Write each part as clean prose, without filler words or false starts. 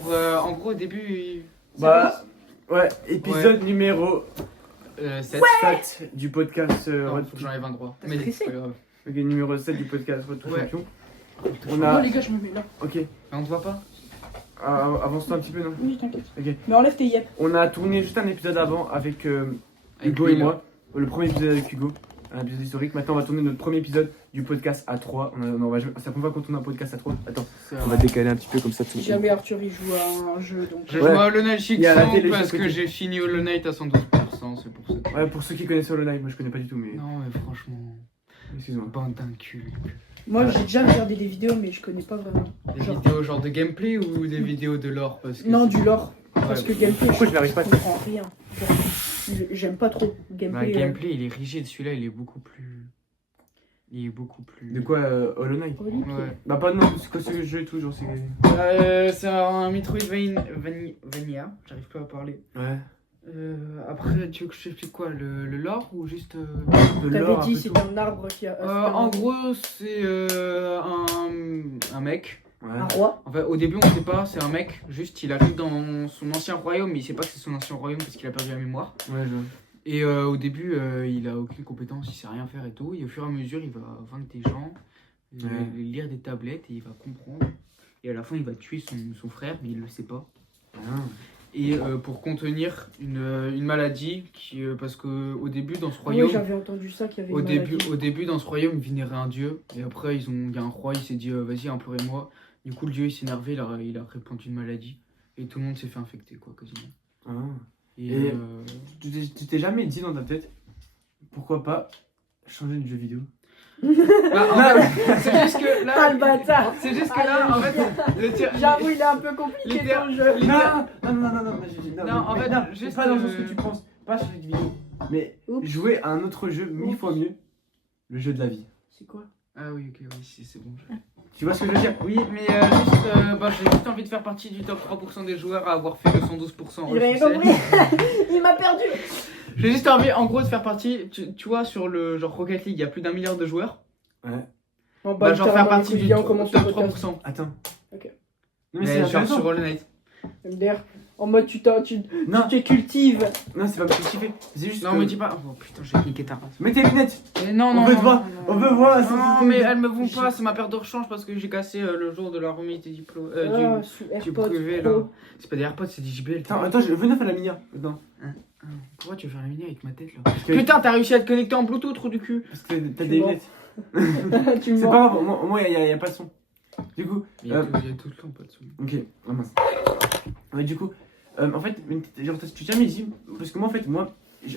pour en gros au début. Bah, ouais, épisode numéro 7. 7 du podcast. Non, faut que j'enlève un droit. T'as Mais stressé c'est pas grave. Ok, numéro 7 du podcast Retour Ouais. Champion. On Non, a. les gars, je me mets là. Ok, Mais on te voit pas. avance-toi un petit peu, non? Oui, t'inquiète. Ok. Mais enlève tes yep. On a tourné juste un épisode avant avec Avec Hugo lui, et là. moi. Le premier épisode avec Hugo, un épisode historique. Maintenant, on va tourner notre premier épisode du podcast à 3. C'est la première fois qu'on tourne un podcast à 3. Attends, on va décaler un petit peu comme ça. Si jamais Arthur il joue à un jeu, donc. Je Ouais. joue à Hollow Knight Il y a la Shiksong télé parce juste à que côté. j'ai fini Hollow Knight à 112%, c'est pour ça. Ouais, pour ceux qui connaissent Hollow Knight, moi je connais pas du tout, mais. Non mais franchement, Excuse-moi. bande d'un cul. Moi, j'ai déjà regardé des vidéos, mais je connais pas vraiment. Des Genre- vidéos genre de gameplay ou des vidéos de lore parce que Non, c'est- du lore. Ouais, Parce que bah, gameplay, Pourquoi je n'arrive pas à je comprends rien. Genre, j'aime pas trop bah, gameplay. gameplay il est rigide, celui-là il est beaucoup plus. De quoi Hollow Knight? Olympique. Ouais. Bah, pas non, c'est quoi ce jeu et tout, genre c'est. C'est un Metroidvania, j'arrive pas à parler. Ouais. Après, tu veux que je t'explique quoi, le lore ou juste. De T'avais l'or, un dit peu c'est tout. un arbre qui a. En gros, c'est un mec. Ouais. Un roi. En fait, au début, on sait pas, c'est un mec, juste il arrive dans son ancien royaume, mais il sait pas que c'est son ancien royaume parce qu'il a perdu la mémoire. Ouais, je vois. Et au début, il a aucune compétence, il sait rien faire et tout. Et au fur et à mesure, il va vaincre des gens, Ouais. lire des tablettes et il va comprendre. Et à la fin, il va tuer son frère, mais il le sait pas. Ah. Et pour contenir une maladie, parce qu'au début, dans ce Oui, royaume. j'avais entendu ça qu'il y avait Au une début, maladie. au début, dans ce royaume, ils vénéraient un dieu. Et après, il y a un roi, il s'est dit vas-y, implorez-moi. Du coup, le dieu, il s'est énervé, il a répandu une maladie. Et tout le monde s'est fait infecter, quoi, quasiment. Ah. Et, Et- Tu t'es jamais dit dans ta tête, pourquoi pas changer de jeu vidéo? bah, en fait, c'est juste que là. Ah, le bâtard. C'est juste que là, en fait, le tir. J'avoue, il est un peu compliqué Littér- ton jeu. Non, en fait, non, juste, pas dans ce que tu penses, pas changer de vidéo, mais Oups. jouer à un autre jeu 1000 fois mieux, le jeu de la vie. C'est quoi? Ah oui, ok, oui, c'est bon. Tu vois ce que je veux dire? Oui, mais juste, j'ai juste envie de faire partie du top 3% des joueurs à avoir fait le 112% en Il a rien succès. compris. Il m'a perdu. J'ai juste envie, en gros, de faire partie. Tu vois, sur le genre Rocket League, il y a plus d'1 milliard de joueurs. Ouais. Bon, Bah, genre faire littéralement, partie écoute du bien, on commence top le podcast. 3%. Attends. Ok. Non, Mais c'est genre intéressant. sur Hollow Knight. MDR, en mode tu Non, te cultives. non, c'est pas ce que tu fais. C'est juste Non, que... me dis pas. Oh putain, j'ai niqué ta race. Mets tes lunettes. Mais non, non, On veut non, te voir. non, non, On non. veut voir. Non, mais elles me vont pas, c'est ma paire de rechange parce que j'ai cassé le jour de la remise des diplômes. Ah, sous du AirPods privé Pro. là. C'est pas des AirPods, c'est des JBL. Attends, je venais faire la minière maintenant. Pourquoi tu veux faire la mini avec ma tête là Parce que, Putain, t'as réussi à te connecter en Bluetooth, trou du cul. parce que t'as Tu des mens. lunettes. Tu me C'est mens. pas grave, moi y a pas de son. Du coup, Il y a tout le temps pas de son. ok, ah mince. Ouais, du coup, en fait, genre, tu t'es jamais dit, parce que moi, en fait,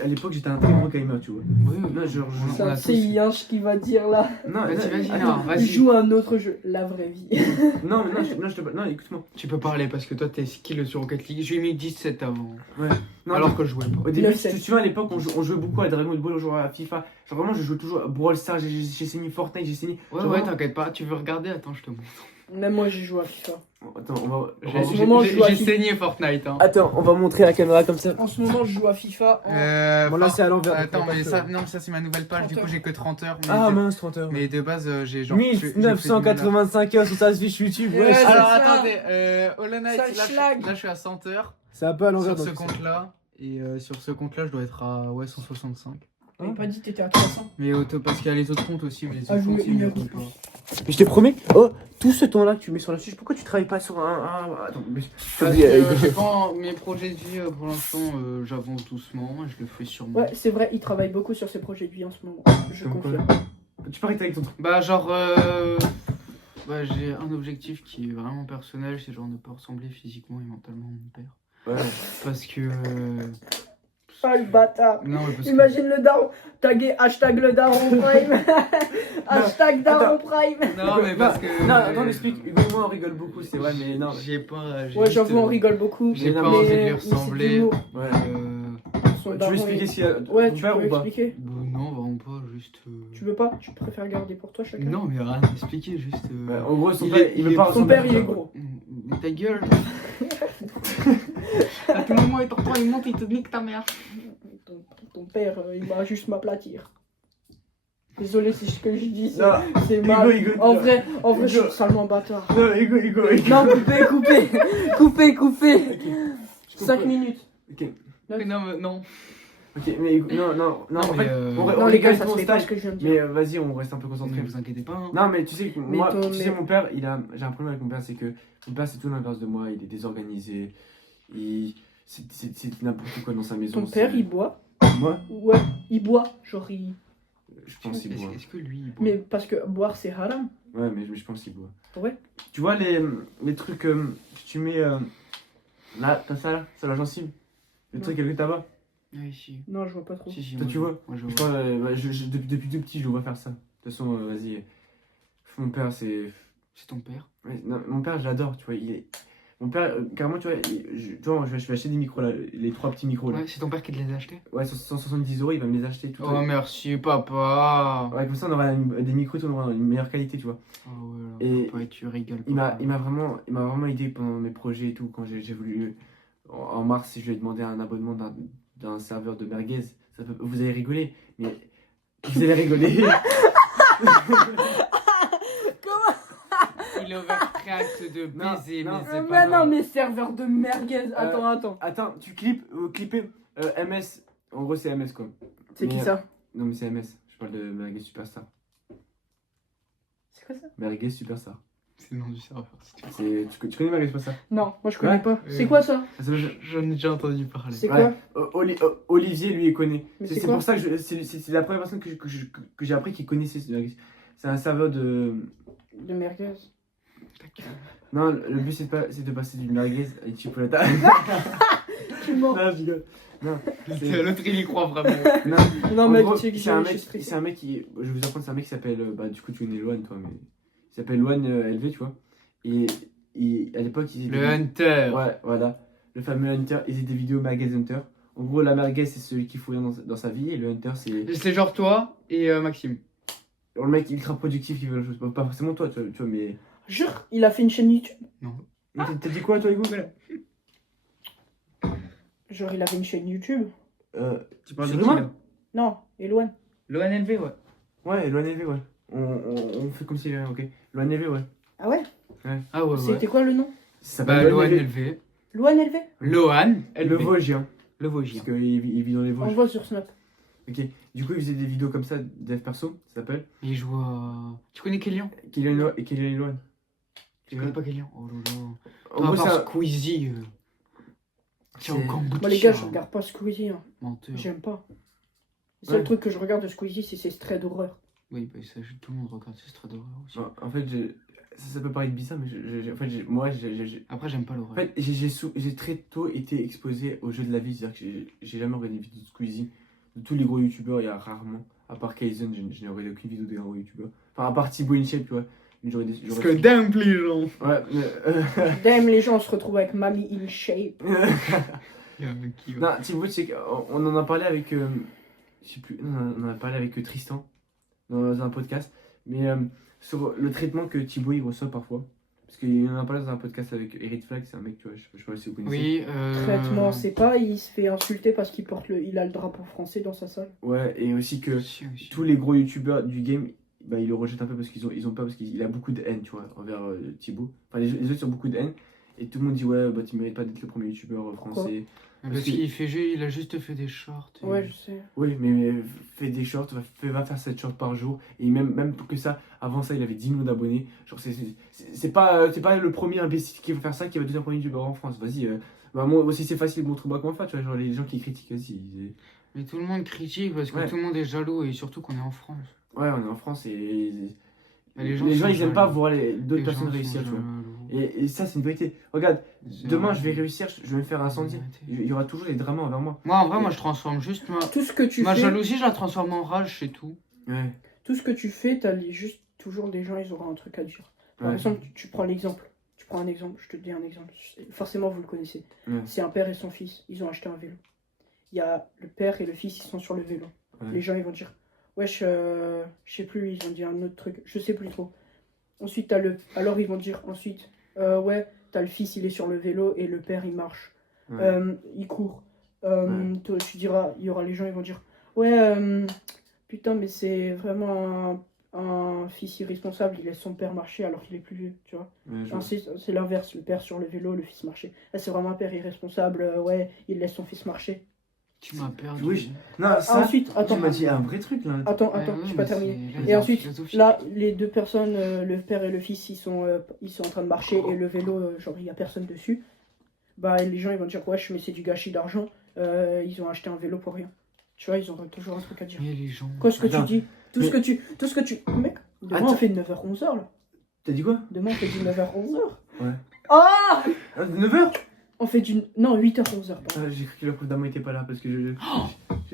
à l'époque, j'étais un très gros gamer, tu vois. Oui, Non, genre, C'est on a un tous- CIH qui va dire là. non, Vas-y, non, vas-y, attends, non, Il vas-y. joue à un autre jeu, la vraie vie. non, écoute-moi. Tu peux parler parce que toi t'es skill sur Rocket League. J'ai mis 17 avant. Non, Alors que je jouais pas. au début, 9-7. tu te souviens, à l'époque, on jouait beaucoup à Dragon Ball, on jouait à FIFA. Genre, vraiment, je jouais toujours à Brawl Stars, j'ai saigné Fortnite, j'ai saigné. Ouais, genre, ouais, vraiment- t'inquiète pas. Tu veux regarder? Attends, je te montre. Même moi j'ai joué à FIFA. Attends, on va. En ce moment, je joue à J'ai FIFA. saigné Fortnite. Hein. Attends, on va montrer la caméra comme ça. En ce moment je joue à FIFA. Bon, là, c'est à l'envers, donc Attends, on va mais pas ça, se- non, ça c'est ma nouvelle page. Du 30 coup, j'ai que 30 heures. Mais Ah de, mince, 30 heures. mais de base, j'ai genre. 1985 heures sur sa fiche YouTube, Ouais, ouais. c'est Alors ça. attendez, Hollow Knight, Ça là, schlag. là je suis à 100 heures. C'est un peu à l'envers. Sur ce donc. compte-là. Et sur ce compte-là, je dois être à 165. T'avais pas dit que t'étais à 300. Mais parce qu'il y a les autres comptes aussi. Mais les Ah, autres je comptes, voulais ils une me heure de comptent plus. pas. Mais je te promets, tout ce temps-là que tu mets sur la fiche, pourquoi tu travailles pas sur un. Attends, mais. Parce que j'ai pas mes projets de vie pour l'instant, j'avance doucement, je le fais sûrement. Ouais, c'est vrai, il travaille beaucoup sur ses projets de vie en ce moment. Je Comme quoi. confirme. Tu peux arrêter avec ton truc. Bah genre, bah, j'ai un objectif qui est vraiment personnel, c'est genre ne pas ressembler physiquement et mentalement à mon père. Ouais. Parce que... Ah le bâtard. non, mais parce que... Imagine le daron, taguer hashtag le daron prime. Hashtag daron prime. Non, mais parce que... Non, attends, explique. Hugo et moi on rigole beaucoup, c'est vrai, mais non. J'ai pas... j'ai Ouais, juste, j'avoue, on rigole beaucoup. J'ai pas mais- envie de lui mais ressembler. c'est de l'humour. Ouais. Son Tu veux daron expliquer est- ce qu'il y a Ouais, ton tu père peux ou pas? expliquer. Non, vraiment pas, juste... Tu veux pas? Tu préfères garder pour toi chacun? Non, mais rien à expliquer, juste... Ouais, en gros, son il père, est- il il veut est- pas Son ressembler père, à il est ton gros. Mais ta gueule. À tout moment, il t'entend, il monte, il te nique ta mère. Ton père, il va juste m'aplatir. Désolé si ce que je dis, Non, c'est mal. Hugo, En vrai, je Hugo. suis salement bâtard. Non, Hugo. Non, coupez. Ok. Je 5 comprends. minutes. Ok. Non. Ok, mais Hugo, non, en mais, fait, on Non, les gars, rigole ça tout se au fait pas stage. ce que je viens de dire. Mais vas-y, on reste un peu Mais concentré. vous inquiétez pas. Hein. Non, mais tu sais que Mais moi, ton- tu sais, mais- mon père, j'ai un problème avec mon père, c'est que mon père, c'est tout l'inverse de moi. Il est désorganisé. C'est n'importe quoi dans sa maison. Ton père, c'est- il boit. Moi, Ouais, il boit. Genre, il. je pense qu'il boit. Est-ce que lui, il boit? Mais parce que boire, c'est haram. Ouais, mais je pense qu'il boit. Ouais. Tu vois les trucs que tu mets là, t'as ça là, sur la gencive. Les Non. trucs avec le tabac. Ah, ici. Non, je vois pas trop. Si, Toi, moi, tu je- vois Moi, je Je vois. crois, depuis tout petit, je le vois faire ça. De toute façon, vas-y. Mon père, c'est. C'est ton père? Ouais, non, mon père, je l'adore, tu vois. Mon père, carrément, tu vois, tu vois, je vais acheter des micros là, les 3 petits micros là. Ouais, c'est ton père qui te les a achetés? Ouais, 170 €, il va me les acheter tout. Oh, merci, papa. Ouais, comme ça, on aura des micros, on aura une meilleure qualité, tu vois. Oh, voilà. Et Papa, tu rigoles. Il m'a papa. vraiment aidé pendant mes projets et tout. Quand j'ai voulu. En mars, je lui ai demandé un abonnement d'un serveur de merguez. Vous allez rigoler, mais. Vous allez rigoler. Il overcracked de Non, baiser, non. mais c'est Mais pas non, grave. mais serveur de merguez. Attends. Attends, tu clippez MS. En gros, c'est MS quoi. C'est qui Mais, ça? Non, mais c'est MS. Je parle de Merguez Superstar. C'est quoi ça? Merguez Superstar. C'est le nom du serveur. si tu veux. Tu connais Merguez Superstar? Non, moi je connais Ouais. pas. C'est quoi ça? Ça s'appelle- J'en ai déjà entendu parler. C'est Ouais. quoi? Olivier, lui, il connaît. Mais C'est c'est c'est quoi? pour ça que c'est la première personne que j'ai appris qui connaissait ce Merguez. C'est un serveur de. De merguez. Non, le but c'est de passer du merguez à une chipolata. Tu mens. Non, je rigole. Non, C'est l'autre, il y croit vraiment. non. Non, En mec, gros, tu sais que c'est un je suis mec, stressé. c'est un mec qui, je vais vous apprendre, c'est un mec qui s'appelle, bah du coup tu connais Loan toi, mais il s'appelle Loan LV, tu vois. Et à l'époque il faisait Le Hunter. ouais, voilà, le fameux Hunter, il faisait des vidéos Merguez Hunter. En gros, la merguez c'est celui qui fout rien dans sa vie et le Hunter c'est C'est genre toi et Maxime. le mec ultra productif qui veut la chose. Pas forcément toi, tu vois, mais. Jure, il a fait une chaîne YouTube. Mais t'as dit quoi toi, Hugo? Genre, il avait une chaîne YouTube. Tu parles C'est de qui vraiment là? Non, Eloane. L'ONLV, ouais. Ouais, Loan LV, ouais. On fait comme si, ok. Loan LV, ouais. Ah ouais? Ah ouais, ouais. C'était quoi le nom? Ça Bah, s'appelle Loan LV. l'ONLV. Loane LV? Loan Le LV. Vosgien. Le Parce Vosgien. qu'il vit dans les On Vosges. le voit sur Snap. Ok, du coup, il faisait des vidéos comme ça, dev perso, ça s'appelle. Et je vois. Tu connais Kélian? Kylian Loan. Tu connais pas Kélian? Oh là là. En gros, Toi, à part ça. Squeezie. Tiens, C'est- au Cambodge. Moi, les gars, je regarde pas Squeezie. Hein. Menteur. J'aime pas. Le seul Ouais. truc que je regarde de Squeezie, c'est ses traits d'horreur. Oui, bah ça, tout le monde regarde ce strat d'horreur aussi. En fait, ça peut paraître bizarre, mais en fait, moi, Après, j'aime pas l'horreur. en fait, j'ai très tôt été exposé au jeu de la vie. C'est-à-dire que j'ai jamais regardé une vidéo de Squeezie. De tous les gros youtubeurs, il y a rarement. À part Kaizen, je n'ai regardé aucune vidéo des gros youtubeurs. Enfin, à part Thibaut InShape, tu vois. J'aurais Parce que damn, les gens. Ouais, Damn, les gens se retrouvent avec Mamie in shape. Il y a un mec qui va. non, Thibaut, c'est qu'on en a parlé avec. Je sais plus, on en a parlé avec Tristan dans un podcast. Mais sur le traitement que Thibaut il reçoit parfois. Parce qu'il en a parlé dans un podcast avec Eric Flag, c'est un mec, tu vois, je sais pas si vous connaissez. Oui, Traitement, c'est pas, il se fait insulter parce il a le drapeau français dans sa salle. Ouais, et aussi que Si, aussi. tous les gros youtubeurs du game, bah, ils le rejettent un peu parce ils ont pas, parce qu'il a beaucoup de haine, tu vois, envers Thibaut. Enfin, les autres ont beaucoup de haine. Et tout le monde dit, ouais, bah, tu mérites pas d'être le premier youtubeur français. Parce parce qu'il fait il a juste fait des shorts. et- Ouais, je sais. Oui, mais fais des shorts, va faire 7 shorts par jour. Et même que ça, avant ça, il avait 10 millions d'abonnés. Genre, c'est pas le premier imbécile qui va faire ça qui va devenir premier youtubeur en France. Vas-y, bah, moi aussi, c'est facile, montre-moi comment faire. Tu vois, genre, les gens qui critiquent aussi. Mais tout le monde critique parce que Ouais. tout le monde est jaloux et surtout qu'on est en France. Ouais, on est en France et. Mais Les sont gens, ils aiment pas jaloux. voir Les d'autres gens personnes sont réussir, tu vois. jaloux. Et ça, c'est une vérité. Regarde, C'est demain, vrai. je vais réussir, je vais me faire incendier. Il y aura toujours des dramas envers moi. Moi, en vrai, moi, je transforme juste Tout ce que tu ma fais, jalousie, je la transforme en rage, c'est tout. Ouais. tout ce que tu fais, juste toujours des gens, ils auront un truc à dire. Par Ouais. exemple, tu prends l'exemple. Tu prends un exemple, je te dis un exemple. Forcément, vous le connaissez. Ouais. C'est un père et son fils, ils ont acheté un vélo. Il y a le père et le fils, ils sont sur le vélo. Ouais. Les gens, ils vont dire, wesh, je sais plus, ils vont dire un autre truc, je sais plus trop. Ensuite, alors ils vont dire, ensuite, ouais, t'as le fils, il est sur le vélo et le père, il marche. Ouais. Il court. Ouais. Toi, tu diras, il y aura les gens, ils vont dire, ouais, Putain, mais c'est vraiment un fils irresponsable. Il laisse son père marcher alors qu'il est plus vieux, tu vois. Enfin, c'est l'inverse, le père sur le vélo, le fils marcher. Là, c'est vraiment un père irresponsable. Ouais, il laisse son fils marcher. Tu m'as perdu. Oui, non, ça, Ensuite, tu attends, m'as dit un vrai truc là. attends, Ouais, j'ai ouais, pas mais terminé. c'est- Et ensuite, philosophique. là, les deux personnes, le père et le fils, ils sont en train de marcher et le vélo, genre, il y a personne dessus. Bah, les gens, ils vont dire, wesh, mais c'est du gâchis d'argent. Ils ont acheté un vélo pour rien. Tu vois, ils auront toujours un truc à dire. Mais les gens. Quoi, ce que Attends, tu dis, tout ce mais- que tu. Mec, demain Attends. on fait 9h-11h là. T'as dit quoi? Demain on fait du 9h-11h. Ouais. Ah 9h? On fait du. Non, 8h-11h, pardon. J'ai cru que le prof d'allemand était pas là parce que j'ai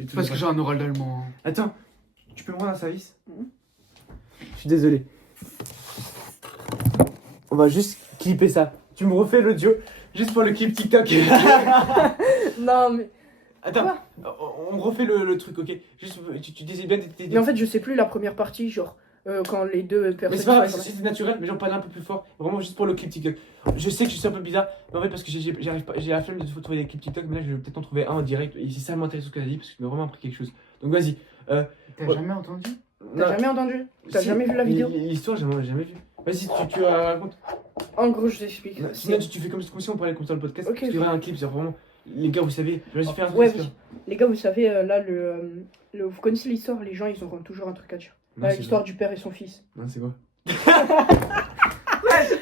toujours Parce que pas- j'ai un oral d'allemand. hein. Attends, tu peux me rendre un service? Mhm. Je suis désolé. On va juste clipper ça. Tu me refais l'audio juste pour le clip TikTok. Non, mais. Attends, on refait le truc, ok? Juste, tu disais bien Mais en fait, je sais plus la première partie, genre, quand les deux Mais personnes. c'est pas grave, qui sont- c'est naturel, mais j'en parle un peu plus fort. Vraiment juste pour le clip TikTok. Je sais que je suis un peu bizarre, mais en fait, parce que j'arrive pas, j'ai la flemme de trouver des clips TikTok, mais là, je vais peut-être en trouver un en direct. Et c'est ça m'intéresse ce que t'as dit, parce que tu m'as vraiment appris quelque chose. Donc vas-y. T'as Ouais. jamais entendu? T'as jamais entendu? T'as jamais vu la vidéo? L'histoire, j'ai jamais vu. Vas-y, tu racontes. En gros, je t'explique. Sinon, tu fais comme si on parlait comme ça dans le podcast. Ok, Parce qu'il y aurait un clip, c'est vraiment. Les gars, vous savez, vas-y, fais un Ouais, truc. vas-y. Les gars, vous savez, là, vous connaissez l'histoire, les gens, ils auront toujours un truc à dire. Non, c'est L'histoire du père et son fils. quoi Non, c'est quoi?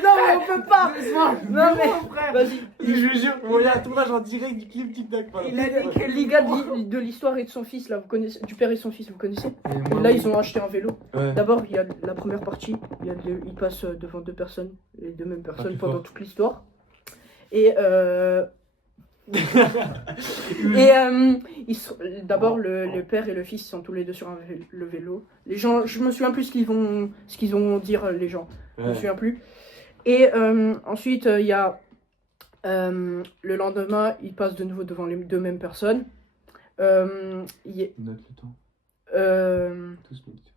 Non, mais on peut pas! Non, mais. Vas-y. Je vous jure, il y a un tournage en direct du clip TikTok. Voilà. Les gars de l'histoire et de son fils, là, vous connaissez, du père et son fils, vous connaissez? Et Et moi, là, oui. ils ont acheté un vélo. Ouais. D'abord, il y a la première partie, ils passent devant deux personnes, les deux mêmes personnes plus pendant fort. toute l'histoire. Et d'abord, le père et le fils sont tous les deux sur le vélo. Les gens, je me souviens plus ce qu'ils vont dire, les gens. Je me Ouais. souviens plus. Et ensuite, il y a le lendemain, ils passent de nouveau devant les deux mêmes personnes. Il y a- Note le temps. Tous minutes.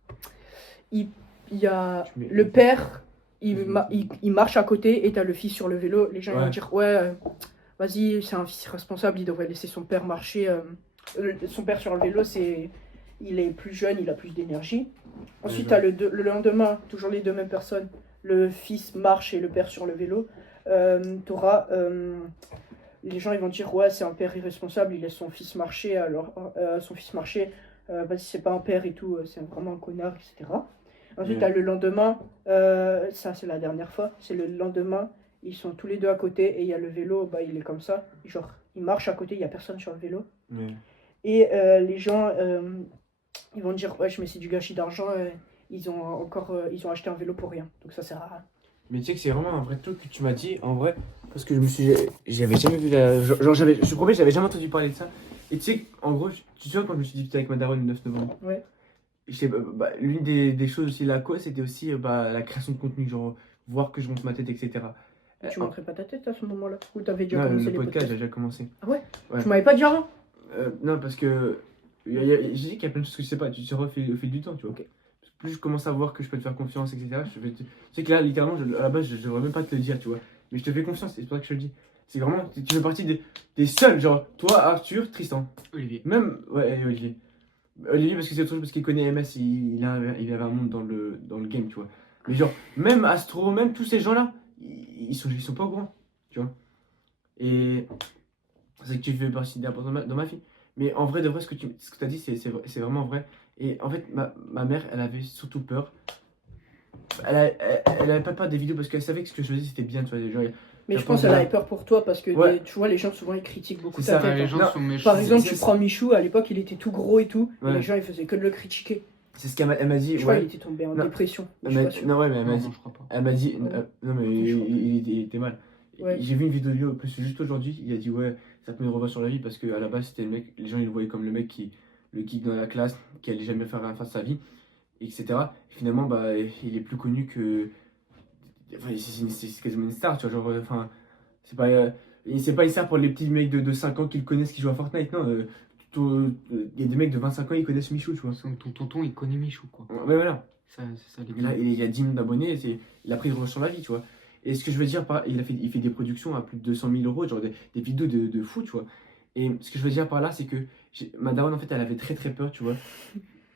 il y a Tu mets- le père, il marche à côté et t'as le fils sur le vélo. Les gens ils Ouais. vont dire ouais, vas-y, c'est un fils responsable, il devrait laisser son père marcher. Son père sur le vélo, il est plus jeune, il a plus d'énergie. Ensuite, Ouais. t'as le lendemain, toujours les deux mêmes personnes. Le fils marche et le père sur le vélo. T'auras les gens ils vont dire ouais, c'est un père irresponsable, il laisse son fils marcher, alors vas-y, c'est pas un père et tout, c'est vraiment un connard, etc. Ensuite, Ouais. t'as le lendemain, ça c'est la dernière fois, c'est le lendemain, ils sont tous les deux à côté et il y a le vélo, bah il est comme ça, genre il marche à côté, il y a personne sur le vélo. Ouais. Et les gens, ils vont dire ouais, mais c'est du gâchis d'argent, ils ont acheté un vélo pour rien, donc ça sert à rien. Mais tu sais que c'est vraiment un vrai truc que tu m'as dit, en vrai, parce que j'avais jamais vu je te promets, j'avais jamais entendu parler de ça. Et tu sais, en gros, tu te souviens quand je me suis disputé avec ma daronne le 9 novembre? Ouais. L'une des choses aussi, la cause, c'était aussi la création de contenu, genre voir que je monte ma tête, etc. Tu montrais pas ta tête à ce moment-là? Ou t'avais déjà Non, commencé le les podcast, podcasts? j'ai déjà commencé. Ah ouais? Ouais. Tu m'avais pas dit avant? Non, parce que j'ai dit qu'il y a plein de choses que je sais pas, tu sauras au fil du temps, tu vois. Ok. Plus je commence à voir que je peux te faire confiance, etc. Tu sais que là, littéralement, à la base, je devrais même pas te le dire, tu vois. Mais je te fais confiance, c'est pour ça que je te le dis. C'est vraiment, tu fais partie des seuls, genre, toi, Arthur, Tristan. Olivier. Même, ouais, et Olivier. Olivier, parce que c'est autre chose, parce qu'il connaît MS, il avait un monde dans le game, tu vois. Mais genre, même Astro, même tous ces gens-là, ils sont pas au courant, tu vois. Et c'est que tu fais partie d'important dans ma vie. Mais en vrai, de vrai, ce que tu as dit, c'est vraiment vrai. Et en fait, ma mère, elle avait surtout peur. Elle avait pas peur des vidéos parce qu'elle savait que ce que je faisais, c'était bien, tu vois. Genre, Mais je Ça pense pense qu'elle bien. avait peur pour toi parce que Ouais. tu vois, les gens souvent ils critiquent beaucoup C'est ta ça, tête. les hein. gens Non. sont méchants. Par exemple, c'est tu ça. prends Michou, à l'époque il était tout gros et tout, et Ouais. les gens ils faisaient que de le critiquer. c'est ce qu'elle m'a dit. Je crois Ouais. qu'il était tombé en Non. dépression. mais Elle je suis m'a- pas sûr. non, ouais, mais elle m'a Non, dit. non, je crois pas. Elle m'a dit. Ouais. Non, mais il était mal. Ouais. J'ai vu une vidéo, plus juste aujourd'hui, il a dit ouais, ça te met une revoir sur la vie parce qu'à la base, c'était le mec, les gens ils le voyaient comme le mec le geek dans la classe, qui allait jamais faire rien de sa vie, etc. Et finalement, bah, il est plus connu que. Enfin, c'est quasiment une star, tu vois, genre, enfin, c'est pas une star pour les petits mecs de 5 ans qui le connaissent, qui jouent à Fortnite, non. Il y a des mecs de 25 ans, ils connaissent Michou, tu vois. Ton tonton, il connaît Michou, quoi. Ouais, voilà. Ça, c'est ça, les Il a, gars. il a 10 millions d'abonnés, il a pris une revanche sur la vie, tu vois. Et ce que je veux dire par il fait des productions à plus de 200 000 euros, genre des vidéos de fou, tu vois. Et ce que je veux dire par là, c'est que ma daronne, en fait, elle avait très très peur, tu vois.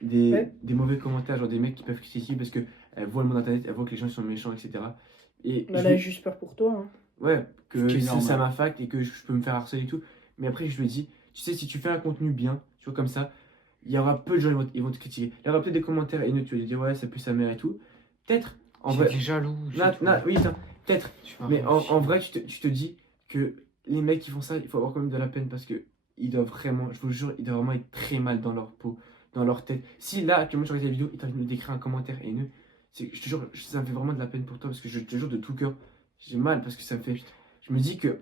des mauvais commentaires, genre des mecs qui peuvent critiquer parce qu'elle voit le monde internet, elle voit que les gens sont méchants, etc. Et Elle a juste peur pour toi. Hein. ouais, Ce que qui est ça normal. m'impacte et que je peux me faire harceler et tout. Mais après, je lui dis, tu sais, si tu fais un contenu bien, tu vois, comme ça, il y aura peu de gens ils vont te critiquer. Il y aura peut-être des commentaires haineux, tu vas te dire, ouais, ça pue sa mère et tout. Peut-être, en C'est vrai. des jaloux. Oui, peut-être. Tu vas Mais réussir. en vrai, tu te dis que les mecs qui font ça, il faut avoir quand même de la peine parce que ils doivent vraiment, je vous le jure, ils doivent vraiment être très mal dans leur peau, dans leur tête. Si là, actuellement, je regarde la vidéo et t'as envie de me décrire un commentaire haineux, je te jure, ça me fait vraiment de la peine pour toi parce que je te jure de tout cœur, j'ai mal parce que ça me fait. Je me dis que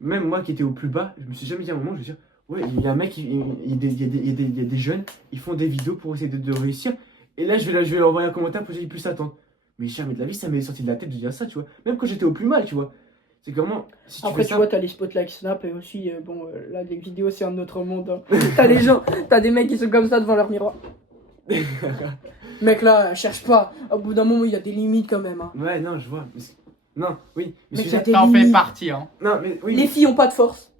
même moi qui étais au plus bas, je me suis jamais dit à un moment, je veux dire, ouais, il y a un mec, il y a des jeunes, ils font des vidéos pour essayer de réussir. Et là, je vais leur envoyer un commentaire pour dire, il peut s'attendre. Mais jamais de la vie, ça m'est sorti de la tête de dire ça, tu vois. Même quand j'étais au plus mal, tu vois. C'est comment, si tu Après, fais tu ça. vois, t'as les spotlight Snap et aussi, là, les vidéos, c'est un autre monde. Hein. T'as les gens, t'as des mecs qui sont comme ça devant leur miroir. Mec, là, cherche pas. Au bout d'un moment, il y a des limites quand même. Hein. Ouais, non, je vois. Non, oui. Mais Mec, ce il y a que des Ça en fait limites. partie, hein. non, mais oui. Les filles ont pas de force.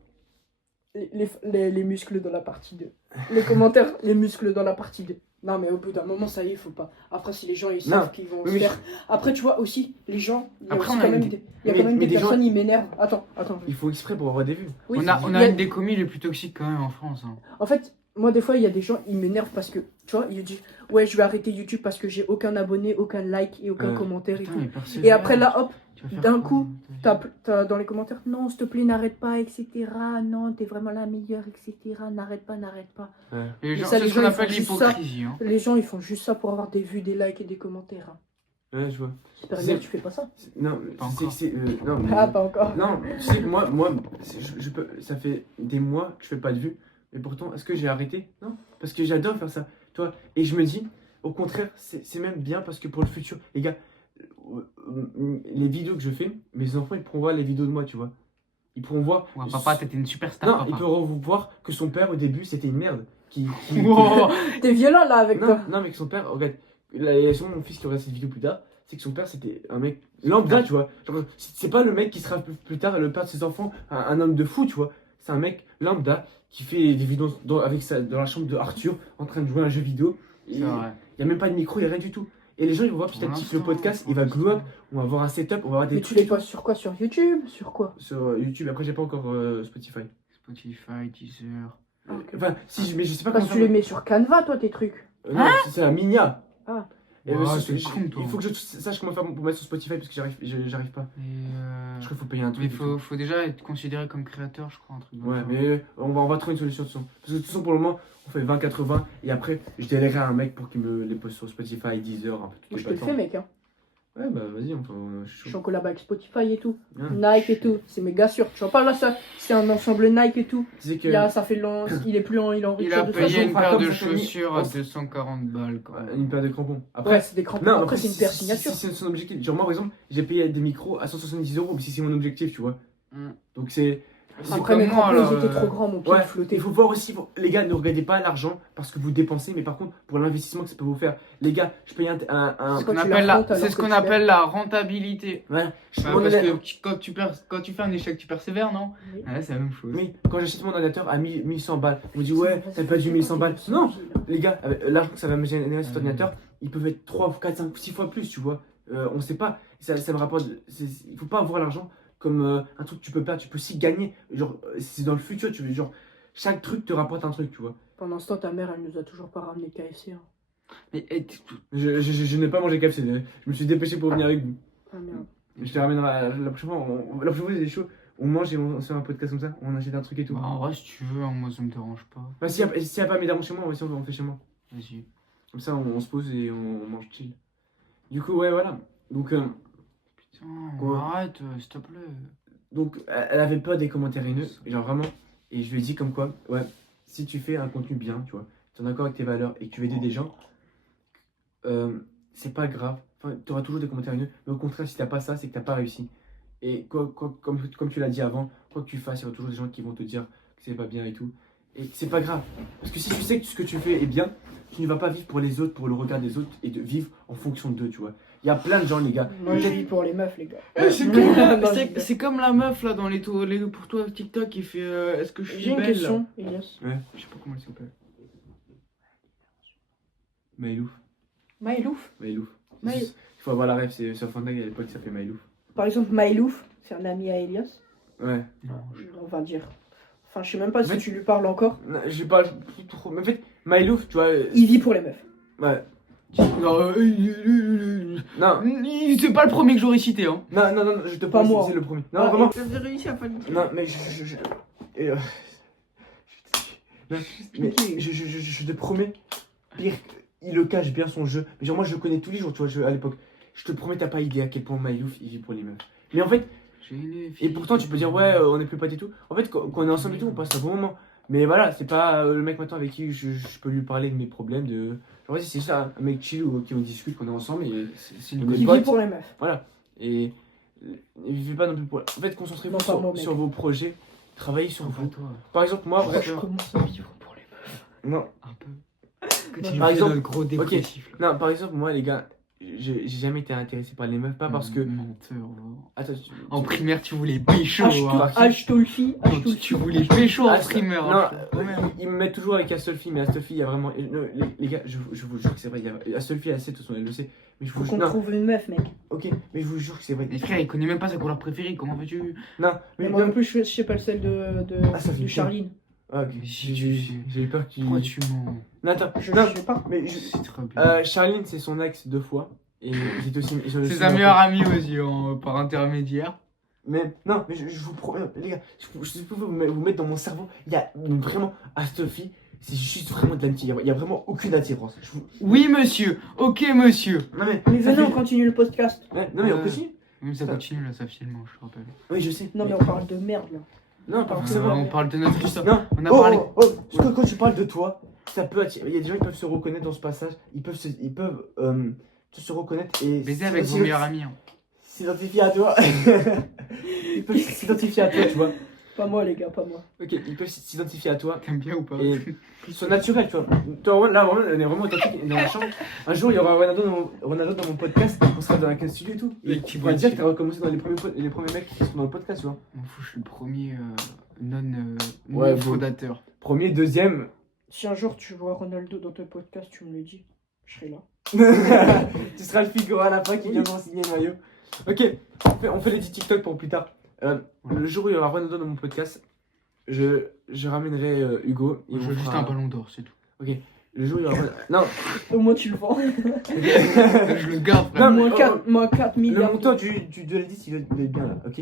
Les muscles dans la partie 2. Les commentaires, les muscles dans la partie 2. Non, mais au bout d'un moment, ça y est, faut pas. Après, si les gens ils savent Non, qu'ils vont oui, se mais faire. Après, tu vois aussi, les gens, il y a Après, aussi on a quand une même dé- des, il y a quand même mais des des gens- personnes, ils m'énervent. Attends. Il faut exprès pour avoir des vues. Oui, On a il y une des commis les plus toxiques quand même en France. Hein. En fait, moi, des fois, il y a des gens, ils m'énervent parce que, tu vois, ils disent, ouais, je vais arrêter YouTube parce que j'ai aucun abonné, aucun like et aucun Ouais. commentaire et Putain, tout. mais persévère. Et après, là, hop, Tu vas faire d'un quoi, coup, dans ta vie t'as dans les commentaires, non, s'il te plaît, n'arrête pas, etc. Non, t'es vraiment la meilleure, etc. N'arrête pas. Ouais. Les gens, ça, c'est les ce qu'on gens, ils appelle font juste ça. l'hypocrisie. Hein. Les gens, ils font juste ça pour avoir des vues, des likes et des commentaires. Hein. Ouais, je vois. J'espère C'est- bien que tu fais pas ça. Non, Pas c'est. encore. Non, mais. Ah, pas encore. Non, tu sais que moi je peux, ça fait des mois que je fais pas de vues, mais pourtant, est-ce que j'ai arrêté? Non, parce que j'adore faire ça, toi. Et je me dis, au contraire, c'est même bien parce que pour le futur, les gars, les vidéos que je fais, mes enfants, ils pourront voir les vidéos de moi, tu vois. Ils pourront voir. Ouais, papa, t'étais une superstar. Non, papa. ils pourront voir que son père, au début, c'était une merde. Wow. T'es violent là avec Non, toi. non, mais que son père, regarde, là, il y a sûrement mon fils qui regarde cette vidéo plus tard, c'est que son père c'était un mec lambda, tu vois. Genre, c'est pas le mec qui sera plus tard le père de ses enfants, un homme de fou, tu vois. C'est un mec lambda qui fait des vidéos dans la chambre de Arthur en train de jouer à un jeu vidéo. C'est Il vrai. n'y a même pas de micro, il n'y a rien du tout. Et les gens ils vont voir petit à Pour petit que le l'instant, podcast pour il va glow up, l'instant. on va avoir un setup, on va avoir des Mais tu trucs les postes sur quoi? Sur YouTube? Sur quoi? sur YouTube. Après, j'ai pas encore Spotify. Spotify, Deezer. Enfin, si, mais je sais pas Parce comment que tu les mets sur Canva, toi, tes trucs. Non, c'est un Minia. Ah. Et, Ouais, c'est- c'est con, toi. il faut que je sache comment faire pour mettre sur Spotify parce que j'arrive pas. Et Je crois qu'il faut payer un truc. mais et tout. faut déjà être considéré comme créateur, je crois, un truc. dans le Ouais, genre. mais on va trouver une solution de toute façon. Parce que de toute façon, pour le moment, on fait 20-80 et après, je déléguerai à un mec pour qu'il me les poste sur Spotify, Deezer, un peu toutes Moi, les je te le fais, plateformes. mec. Hein. Ouais, bah vas-y, enfin, je Je suis suis chaud. en collab avec Spotify et tout. Ah. Nike et tout. C'est méga sûr. Tu vois pas là, ça? C'est un ensemble Nike et tout. Tu sais que. Ça fait long. Il est plus en, il est en Il rupture a de payé façon. une fera paire comme de ça, Tony. chaussures à Oh. 240 balles, quoi. Une paire de crampons. Après, Ouais, c'est des crampons. non, Après, c'est une paire signature. Si c'est son objectif. Genre, moi par exemple, j'ai payé des micros à 170 €, mais si c'est mon objectif, tu vois. Mm. Donc c'est. Après, comme mes moi, crampons, alors, ils étaient trop grands, mon pied Ouais, flottait. il faut voir aussi, les gars, ne regardez pas l'argent parce que vous dépensez, mais par contre, pour l'investissement que ça peut vous faire. Les gars, je paye un C'est ce Quand qu'on tu la appelle, rentes, alors c'est ce que qu'on tu appelle la rentabilité. ouais, Bah, on parce est- que quand tu fais un échec, tu persévères, non? Oui. Ouais, c'est la même chose. Oui, quand j'achète mon ordinateur à 1100 balles, on me dit ouais, ça peut être du 1100 balles. Non, les gars, l'argent que ça va me générer cet ordinateur, il peut être 3, 4, 5, 6 fois plus, tu vois. On sait pas, ça me rapporte. Il faut pas voir l'argent comme un truc que tu peux perdre, tu peux aussi gagner. Genre, c'est dans le futur, tu veux, genre, chaque truc te rapporte un truc, tu vois. Pendant ce temps, ta mère, elle nous a toujours pas ramené KFC. Hein. Mais Je n'ai pas mangé KFC, je me suis dépêché pour venir avec vous. Ah merde. Je te ramènerai la prochaine fois, la prochaine fois, c'est chaud. On mange et on se fait un podcast comme ça, on achète un truc et tout. bah, en vrai, si tu veux, hein, moi ça me dérange pas. Bah, s'il y a pas mes darons chez moi, on fait chez moi. Vas-y. Comme ça, on se pose et on mange chill. Du coup, ouais, voilà. Donc, Putain, Quoi arrête, s'il te plaît. elle avait pas des commentaires haineux, genre vraiment. Et je lui ai dit comme quoi, ouais, si tu fais un contenu bien, tu vois, tu es en accord avec tes valeurs et que tu veux aider des gens, c'est pas grave. Enfin, tu auras toujours des commentaires haineux, mais au contraire, si t'as pas ça, c'est que t'as pas réussi. Et comme tu l'as dit avant, quoi que tu fasses, il y aura toujours des gens qui vont te dire que c'est pas bien et tout. Et c'est pas grave. Parce que si tu sais que ce que tu fais est bien, tu ne vas pas vivre pour les autres, pour le regard des autres, et de vivre en fonction d'eux, tu vois. Il y a plein de gens, les gars. Moi, je vis pour les meufs, les gars. C'est Non, comme, je- c'est comme la meuf là dans pour toi TikTok qui fait est-ce que je suis J'ai une belle question, Elias. là je sais pas comment elle s'appelle. Maïlouf. Maïlouf. Maïlouf. Maï- Il faut avoir la rêve, c'est sur Fortnite à l'époque ça s'appelait Maïlouf. Par exemple, Maïlouf, c'est un ami à Elias. Ouais. On va dire. Enfin, je sais même pas si Mais- tu lui parles encore. Non, j'ai pas trop. Mais en fait, Maïlouf, tu vois. Il vit pour les meufs. Ouais. Non, Non, c'est pas le premier que j'aurais cité, hein. non, je te Pas promets, moi. c'est le premier. Non, Ah, vraiment. J'ai réussi à paniquer. Non, mais et, non, mais Expliquez. je te promets, pire, il le cache bien son jeu. Mais genre, moi je le connais tous les jours, tu vois, à l'époque. Je te promets, t'as pas idée à quel point Maïlouf il vit pour les meufs. Mais en fait, et pourtant tu peux dire, ouais, on est plus potes et tout. En fait, quand on est ensemble et tout, on passe un bon moment. Mais voilà, c'est pas le mec maintenant avec qui je peux lui parler de mes problèmes. Genre, vas-y, c'est ça, un mec chill ou qui on discute, qu'on est ensemble et C'est on une est Il potes. vit pour les meufs. Voilà. Et ne vivez pas non plus pour. En fait, concentrez-vous Non, pas moi, mec. sur vos projets. Travaillez sur Enfin, vous. toi, Par exemple, moi, Pourquoi bref, je commence à vivre pour les meufs? non, un peu. Que Non, tu par fais exemple- notre gros dépressif. là. non, par exemple, moi, les gars, j'ai jamais été intéressé par les meufs, pas parce que. Menteur. va. Attends, En primaire, tu voulais pécho. hein. H-Tolfi, Tu voulais pécho en Ah, primaire. non, hein. ils me mettent toujours avec Astolfi, mais Astolfi, il y a vraiment. Non, les gars, je vous jure que c'est vrai. Astolfi, elle sait, de toute façon, elle le sait. Mais je Faut vous qu'on jure. Non, trouve une meuf, mec. ok, mais je vous jure que c'est vrai. Les frères, il connaît même pas sa couleur préférée. Comment veux-tu? Non, Mais mais moi non non. plus, je sais pas celle Ah, ça fait de peur. Charline. Ah, ok, Mais si j'ai eu peur que tu. Pourquoi tu mens? Non, attends, Je non, sais pas. mais C'est très bien. Charline, c'est son ex 2 fois. Et c'est aussi. C'est sa meilleure amie aussi, par intermédiaire. Mais non, mais je vous promets, les gars, je peux vous mettre dans mon cerveau. Il y a vraiment Astolfi, c'est juste vraiment de l'amitié. Il y a vraiment aucune attirance. Oui, monsieur. Ok, monsieur. Non, mais. Mais ça venez, on fait- continue le podcast. Ouais, non, mais on continue. Même ça Ça- continue là, ça filme, je te rappelle. Oui, je sais. Non, mais on parle de merde là. Non, pas Ah, forcément. On parle de notre histoire. Non, On a oh, parlé. oh, oh, parce que quand tu parles de toi, ça peut attirer. Il y a des gens qui peuvent se reconnaître dans ce passage. Ils peuvent se reconnaître et Baiser avec vos meilleurs amis. hein. s'identifier à toi. Ils peuvent s'identifier à toi, tu vois. Pas moi, les gars, pas moi. Ok, ils peuvent s'identifier à toi. T'aimes bien ou pas? Et ils sont naturels, tu vois. Toi, là, vraiment, on est vraiment authentique. On est dans la chambre. Un jour, il y aura Ronaldo dans mon podcast. On sera dans un studio et tout. Et Et tu qui pourras va dire dire- que t'as recommencé dans les premiers mecs qui sont dans le podcast, tu vois. M'en fous, je suis le premier Ouais, bon. fondateur. Premier, deuxième. Si un jour tu vois Ronaldo dans ton podcast, tu me le dis. Je serai là. Tu seras le Figaro à la fin qui vient m'en signer le maillot. Ok, on fait les 10 TikTok pour plus tard. Le jour où il y aura Ronaldo dans mon podcast, je ramènerai Hugo. Et Je on veux juste fera- un ballon d'or, c'est tout. Le jour où il y aura Non, Au moins, tu le vends. Je le garde, frère. Non, mais- moins 4 le milliards. montant de la liste, il est bien là, ok.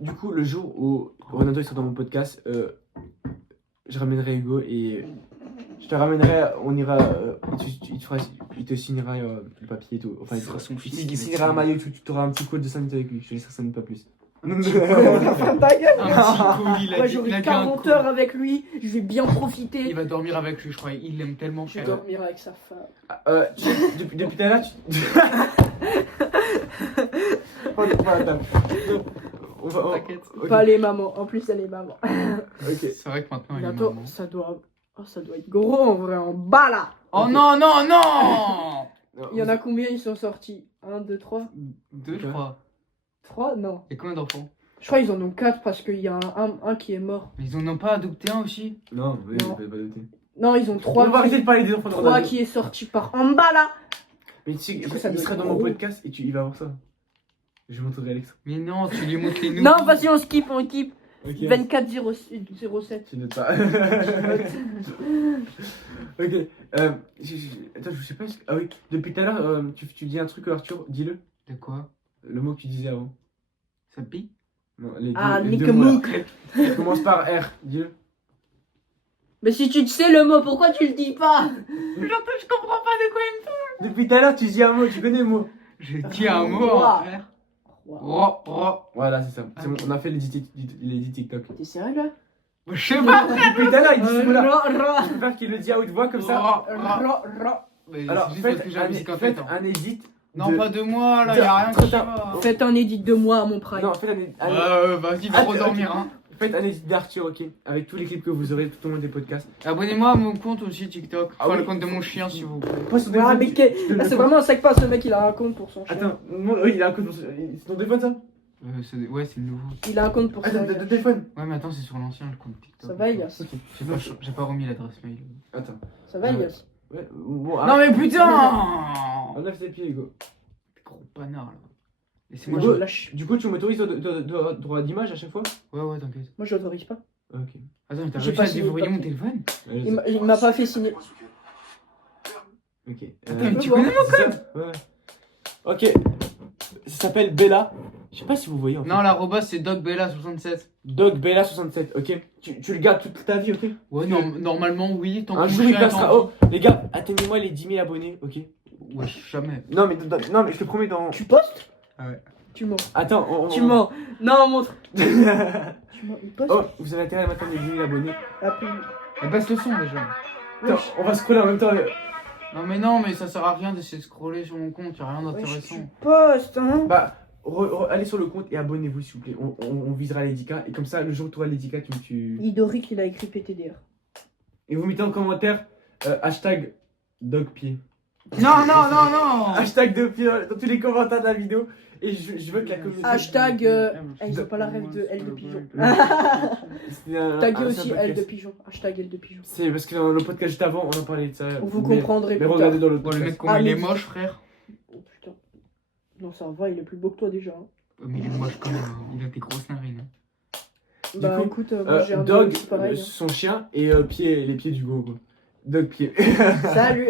Du coup, le jour où Ronaldo il sera dans mon podcast, je ramènerai Hugo et je te ramènerai, on ira, il te signera le papier et tout. Enfin, Ce sera son fils il qui va signera un signer. maillot, tu auras un petit code de 5 minutes avec lui, je te laisserai 5 minutes, pas plus. Ferme ta gueule. Un petit coup, il a Moi, dit- il j'aurai a dit un 40 coup. heures avec lui. Je vais bien Il profiter. va dormir avec lui, je crois. Il l'aime tellement, Je vais frère. dormir avec sa femme. Depuis tout à l'heure, tu. On va. T'inquiète. Ok. Pas les mamans. En plus, elle est maman. Ok. C'est vrai que maintenant, il est Bientôt, maman. ça doit être gros en vrai, en bas là. Oh Ok. non, non, non. Il y en a combien ils sont sortis 1, 2, 3 Deux, je crois. 3 Non. Et combien d'enfants? Je crois qu'ils en ont 4 parce qu'il y a un qui est mort. Mais ils en ont pas adopté un aussi? Non, oui, Non. pas douter. Non, ils ont 3. On va arrêter de parler des enfants de 3 Ronaldo. qui est sorti par en bas là. Mais tu sais, Du coup, ça il doit sera être dans mon gros. podcast et il va voir ça. Je montrerai Alex. Mais non, tu lui montres les nouveaux. Non, vas-y, on skip. Ok. 24 07. Tu notes pas. Ok. Attends, je sais pas. Ah oui, depuis tout à l'heure, tu dis un truc, Arthur, dis-le. De quoi? Le mot que tu disais avant. Ça pique? Non, Ah, les Nick deux mots, là. Mook. Ça commence par R, dis-le. Mais si tu sais le mot, pourquoi tu le dis pas? J'entends, je comprends pas de quoi il me parle. Depuis tout à l'heure, tu dis un mot, tu connais le mot. J'ai dit un mot Roi. en frère. Wow. Voilà, c'est ça. C'est bon, on a fait les 10 TikTok. T'es sérieux là? Je sais pas. Depuis tout à l'heure, il dit ce mot-là. Ra, Je préfère qu'il le dise à haute voix comme ça. Ra. ra. Mais Alors, c'est juste faites parce que j'ai la musique en tête. hein. un edit. Non, pas de moi, là, y'a rien Trop qui tard. va. Faites un edit de moi à mon prime. Non, faites un Vas-y, va Ah, redormir, ok. hein. Faites un edit d'Arthur, ok. Avec tous les clips que vous aurez tout au long des podcasts. Abonnez-moi à mon compte aussi TikTok. Ah Enfin, oui. le compte de mon chien, s'il vous plaît. Pas sur Ah, téléphone, mais tu- qu'est- tu peux le Ah, c'est mettre- vraiment un sac pas, ce mec il a un compte pour son chien. Attends, non, oui, il a un compte. C'est ton téléphone ça? Ouais, c'est le nouveau. Il a un compte pour son Attends, chien. ton téléphone. Ouais, mais attends, c'est sur l'ancien, le compte TikTok. Ça va, Elias? Ok. J'ai pas remis l'adresse mail. Attends. Ça va, Elias? Ouais, bon, Non mais enlève putain tes pieds, Hugo. Gros panard là. Laissez-moi Moi, je Hugo, lâche. du coup, tu m'autorises droit d'image à chaque fois? Ouais, t'inquiète. Moi, j'autorise pas. Ok. Attends, mais t'as J'ai réussi pas à signé le déverrouiller mon papier. téléphone? Ouais, je Il sais. m'a pas fait signer. Ok. Attends, mais tu vois. connais mon code? Ouais. Ok. Ça s'appelle Bella. Je sais pas si vous voyez en fait. Non, l'arrobas c'est DocBella67. DocBella67, ok. Tu le gardes toute ta vie, ok. Ouais, normalement oui, tant Un que jour mon il chien est passera. en Oh, les gars, atteignez-moi les 10 000 abonnés, ok. vie. Ouais, jamais. Non, mais, non, mais je te promets dans. Tu postes? Ah ouais. Tu mens. Attends, Tu mens. Non, montre. Tu mens. Il poste. Oh, vous avez intérêt à m'atteindre les 10 000 abonnés. Après. Mais baisse le son déjà. Attends, on va scroller en même temps. Non, mais ça sert à rien d'essayer de scroller sur mon compte, y'a rien Ouais, tu d'intéressant. postes, hein. Bah, allez sur le compte et abonnez-vous s'il vous plaît. On visera les 10K. Et comme ça, le jour où tu auras les 10K, tu. Idoric, il a écrit PTDR. Et vous mettez en commentaire hashtag dogpied. Non Hashtag dogpied dans tous les commentaires de la vidéo. Et je veux que la communauté. Hashtag. Ils ont pas la rêve de L de pigeon. Taguez aussi L de pigeon. Hashtag L de pigeon. C'est parce que dans le podcast juste avant, on en parlait de ça. Vous Mais- comprendrez Mais plus tard. regardez dans le Bon, le mec, podcast. comment Ah, il est mais- moche, frère. Oh putain. Non, ça va, il est plus beau que toi déjà. hein. Mais il est moche quand même, hein. Il a des grosses narines. hein. Du Bah coup, écoute, moi j'ai un Dog, petit pareil. hein. son chien, et les pieds d'Hugo. Quoi. Dog pied. Salut.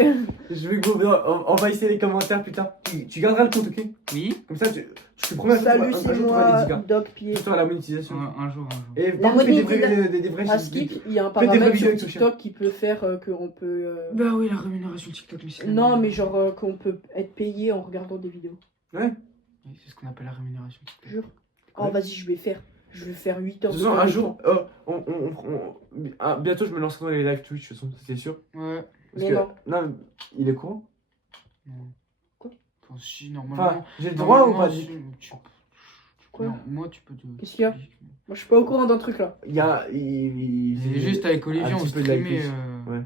Je vais go, on va essayer les commentaires plus tard. Tu garderas le compte, ok? Oui. Comme ça, je te promets Salut, un c'est jour, tu auras moi, les 10K. Dog Pied. Tu auras la monétisation. Un jour. Et La par contre, fais des vrais, monétisation. des vrais À Skip, il y a un Fais des vraies paramètre vidéos sur avec ton chien. TikTok qui peut faire qu'on peut. Bah oui, la rémunération TikTok, mais c'est. Non, mais genre qu'on peut être payé en regardant des vidéos. Ouais. Oui, c'est ce qu'on appelle la rémunération TikTok. Jure. Oh, Ouais. vas-y, je vais faire. Je vais faire 8 De heures toute de façon, un temps. jour, bientôt je me lancerai dans les live Twitch, de toute façon, c'est sûr. Ouais. Parce Mais que, non. mais il est courant. Non. Quoi? Enfin, si, normalement. Enfin, j'ai le droit ou normalement, pas? si, Quoi? Non, moi, tu peux te. Qu'est-ce qu'il y a? Moi, je suis pas au courant d'un truc là. Il y a. C'est juste avec Olivier, un on petit peu de live streamait. Twitch. Ouais.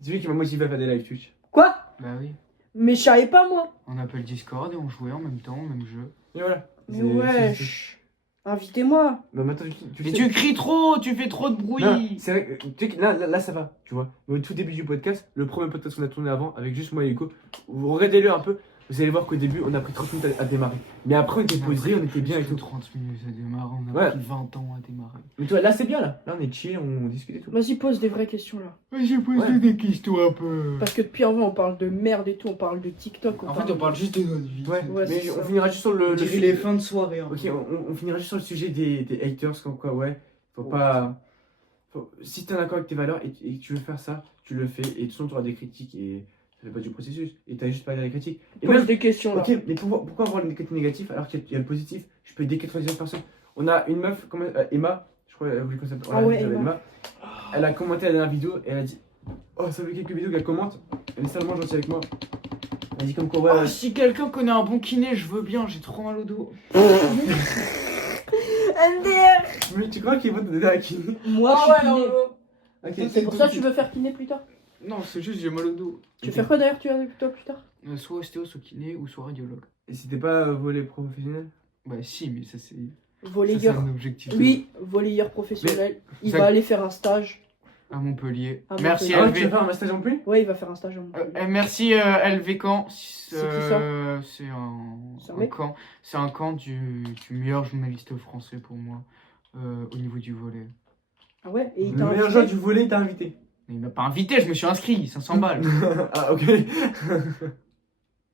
C'est lui qui m'a motivé à faire des live Twitch. Quoi? Bah oui. Mais je savais pas moi. On appelle Discord et on jouait en même temps, au même jeu. Et voilà. Mais C'est- wesh. Invitez-moi. Bah maintenant, tu Mais sais. tu cries trop, tu fais trop de bruit. Non, c'est vrai que, tu sais que là, ça va, tu vois. Mais au tout début du podcast, le premier podcast qu'on a tourné avant, avec juste moi et Hugo, vous regardez-le un peu, vous allez voir qu'au début, on a pris 30 minutes à démarrer. Mais après, on était posé, on était bien et tout. 30 minutes à démarrer, on a Ouais. pris 20 ans à démarrer. Mais toi, là, c'est bien, là. Là, on est chill, on discute et tout. Vas-y, pose des vraies questions là. J'ai posé Ouais. des questions un peu. Parce que depuis avant, on parle de merde et tout. On parle de TikTok. En fait, on parle juste de notre vie. Ouais, Ouais, mais c'est on ça. finira juste sur le dirait les fins de soirée. hein. Ok, on finira juste sur le sujet des haters, comme quoi, ouais. Faut pas. Si t'es d'accord avec tes valeurs et que tu veux faire ça, tu le fais. Et de toute façon, tu auras des critiques et ça fait pas du processus. Et t'as juste pas à dire les critiques. Et Pose même, des questions là. ok, mais pourquoi avoir le côté négatif alors qu'il y a le positif? Je peux aider 99 personnes. On a une meuf, comme Emma, je crois, vous voulez qu'on s'appelle. Ah ouais, j'avais Emma. Elle a commenté la dernière vidéo et elle a dit: oh, ça fait quelques vidéos qu'elle commente. Elle est tellement gentille avec moi. Elle dit comme quoi, ouais. Oh, si quelqu'un connaît un bon kiné, je veux bien, j'ai trop mal au dos. MDR. Mais tu crois qu'il va te donner à qui? Moi, Ah je suis kiné. Ok, C'est pour ça que tu veux faire kiné plus tard. Non, c'est juste j'ai mal au dos. Tu veux faire quoi d'ailleurs, toi plus tard? Soit ostéo, soit kiné ou soit radiologue. Et c'était pas volet professionnel? Bah si, mais ça c'est Volleyeur. un objectif. Lui, volleyeur professionnel. Il ça- va aller faire un stage. À Montpellier. À Merci Montpellier. Ah ouais, tu LV. vas faire un stage en plus? Ouais, il va faire un stage en Montpellier. Merci LV Camp. C'est qui ça? C'est un C'est un mec camp. C'est un camp du meilleur journaliste français pour moi au niveau du volet. Ah ouais, et il Le t'a meilleur invité. joueur du volet t'a invité. Mais il m'a pas invité, je me suis inscrit, 500 balles. Ah ok.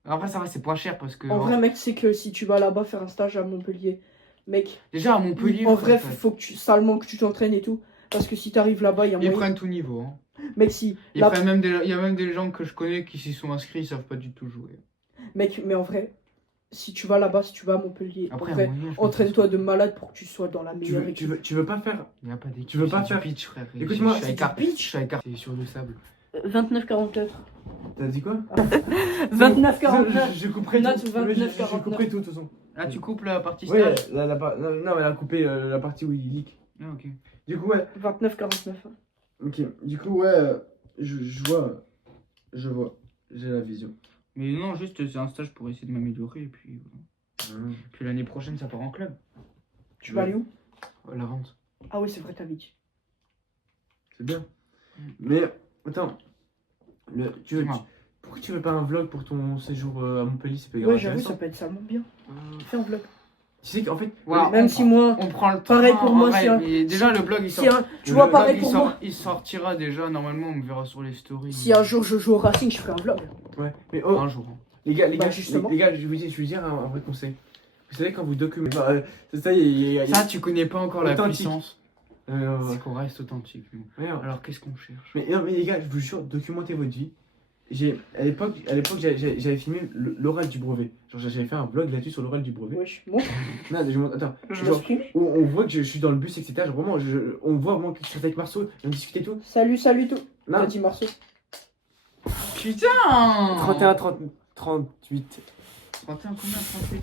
Après ça va, c'est pas cher parce que En vrai, mec, c'est que si tu vas là-bas faire un stage à Montpellier, mec, déjà à Montpellier, en vrai, faut que tu salement que tu t'entraînes et tout. Parce que si t'arrives là-bas, il y a ils moyen. prennent tout niveau. Hein. Mec, si. Ils là- prennent même il y a même des gens que je connais qui s'y sont inscrits, ils savent pas du tout jouer. Mec, mais en vrai, si tu vas là-bas, si tu vas à Montpellier, Après, en vrai, à moyen, je me entraîne-toi de malade pour que tu sois dans la tu, meilleure veux, équipe. tu veux pas faire. Il y a pas d'équipe. Tu veux pas c'est faire- du pitch, frère. Écoute-moi, je suis c'est à du écart. pitch. Je suis à écart. C'est sur le sable. 29-49. T'as dit quoi? 29-49. Je couperai Note tout. 29, Je couperai tout de toute façon. Ah, tu coupes la partie Oui, stage non, mais elle a coupé la partie où il leak. Ah, ok. Du coup, ouais. 29-49. Ok. Du coup, ouais. Je vois. Je vois. J'ai la vision. Mais non, juste c'est un stage pour essayer de m'améliorer et puis voilà. Puis l'année prochaine, ça part en club. Tu vas aller où? La vente. Ah oui, c'est vrai, t'as dit. C'est bien. Mais, attends. Dis-moi. Pourquoi tu veux pas un vlog pour ton séjour à Montpellier? C'est pas Ouais, grave j'avoue, intéressant. ça peut être salement bien. Fais un vlog. Tu sais qu'en fait, Voilà, Même on si prend- moi, On prend le temps. pareil pour moi, ouais, si un- mais déjà, le blog, il sort. si un, tu Le vois, blog, pareil il pour sort- moi, il sortira déjà, normalement, on me verra sur les stories. si un jour je joue au Racing, je ferai un vlog. ouais. Mais oh, Un jour. les gars, Bah, justement. les gars, je vais vous dire un vrai conseil. Vous savez, quand vous documentez. C'est ça, il y a. Ça, tu connais pas encore la Authentique. puissance. Ouais. C'est qu'on reste authentique. Nous. Ouais, Alors, qu'est-ce qu'on cherche? mais, non, mais les gars, je vous jure, documentez votre vie. À l'époque, j'avais filmé l'oral du brevet. Genre, j'avais fait un vlog là-dessus sur l'oral du brevet. Wesh, bon, Non, attends. je Genre, m'exprime. on voit que je suis dans le bus, etc. Genre, vraiment, on voit vraiment que je suis avec Marceau, on discute et tout. Salut tout. Non, T'as dit Marceau. Putain 31, 30, 38. 31, combien 38?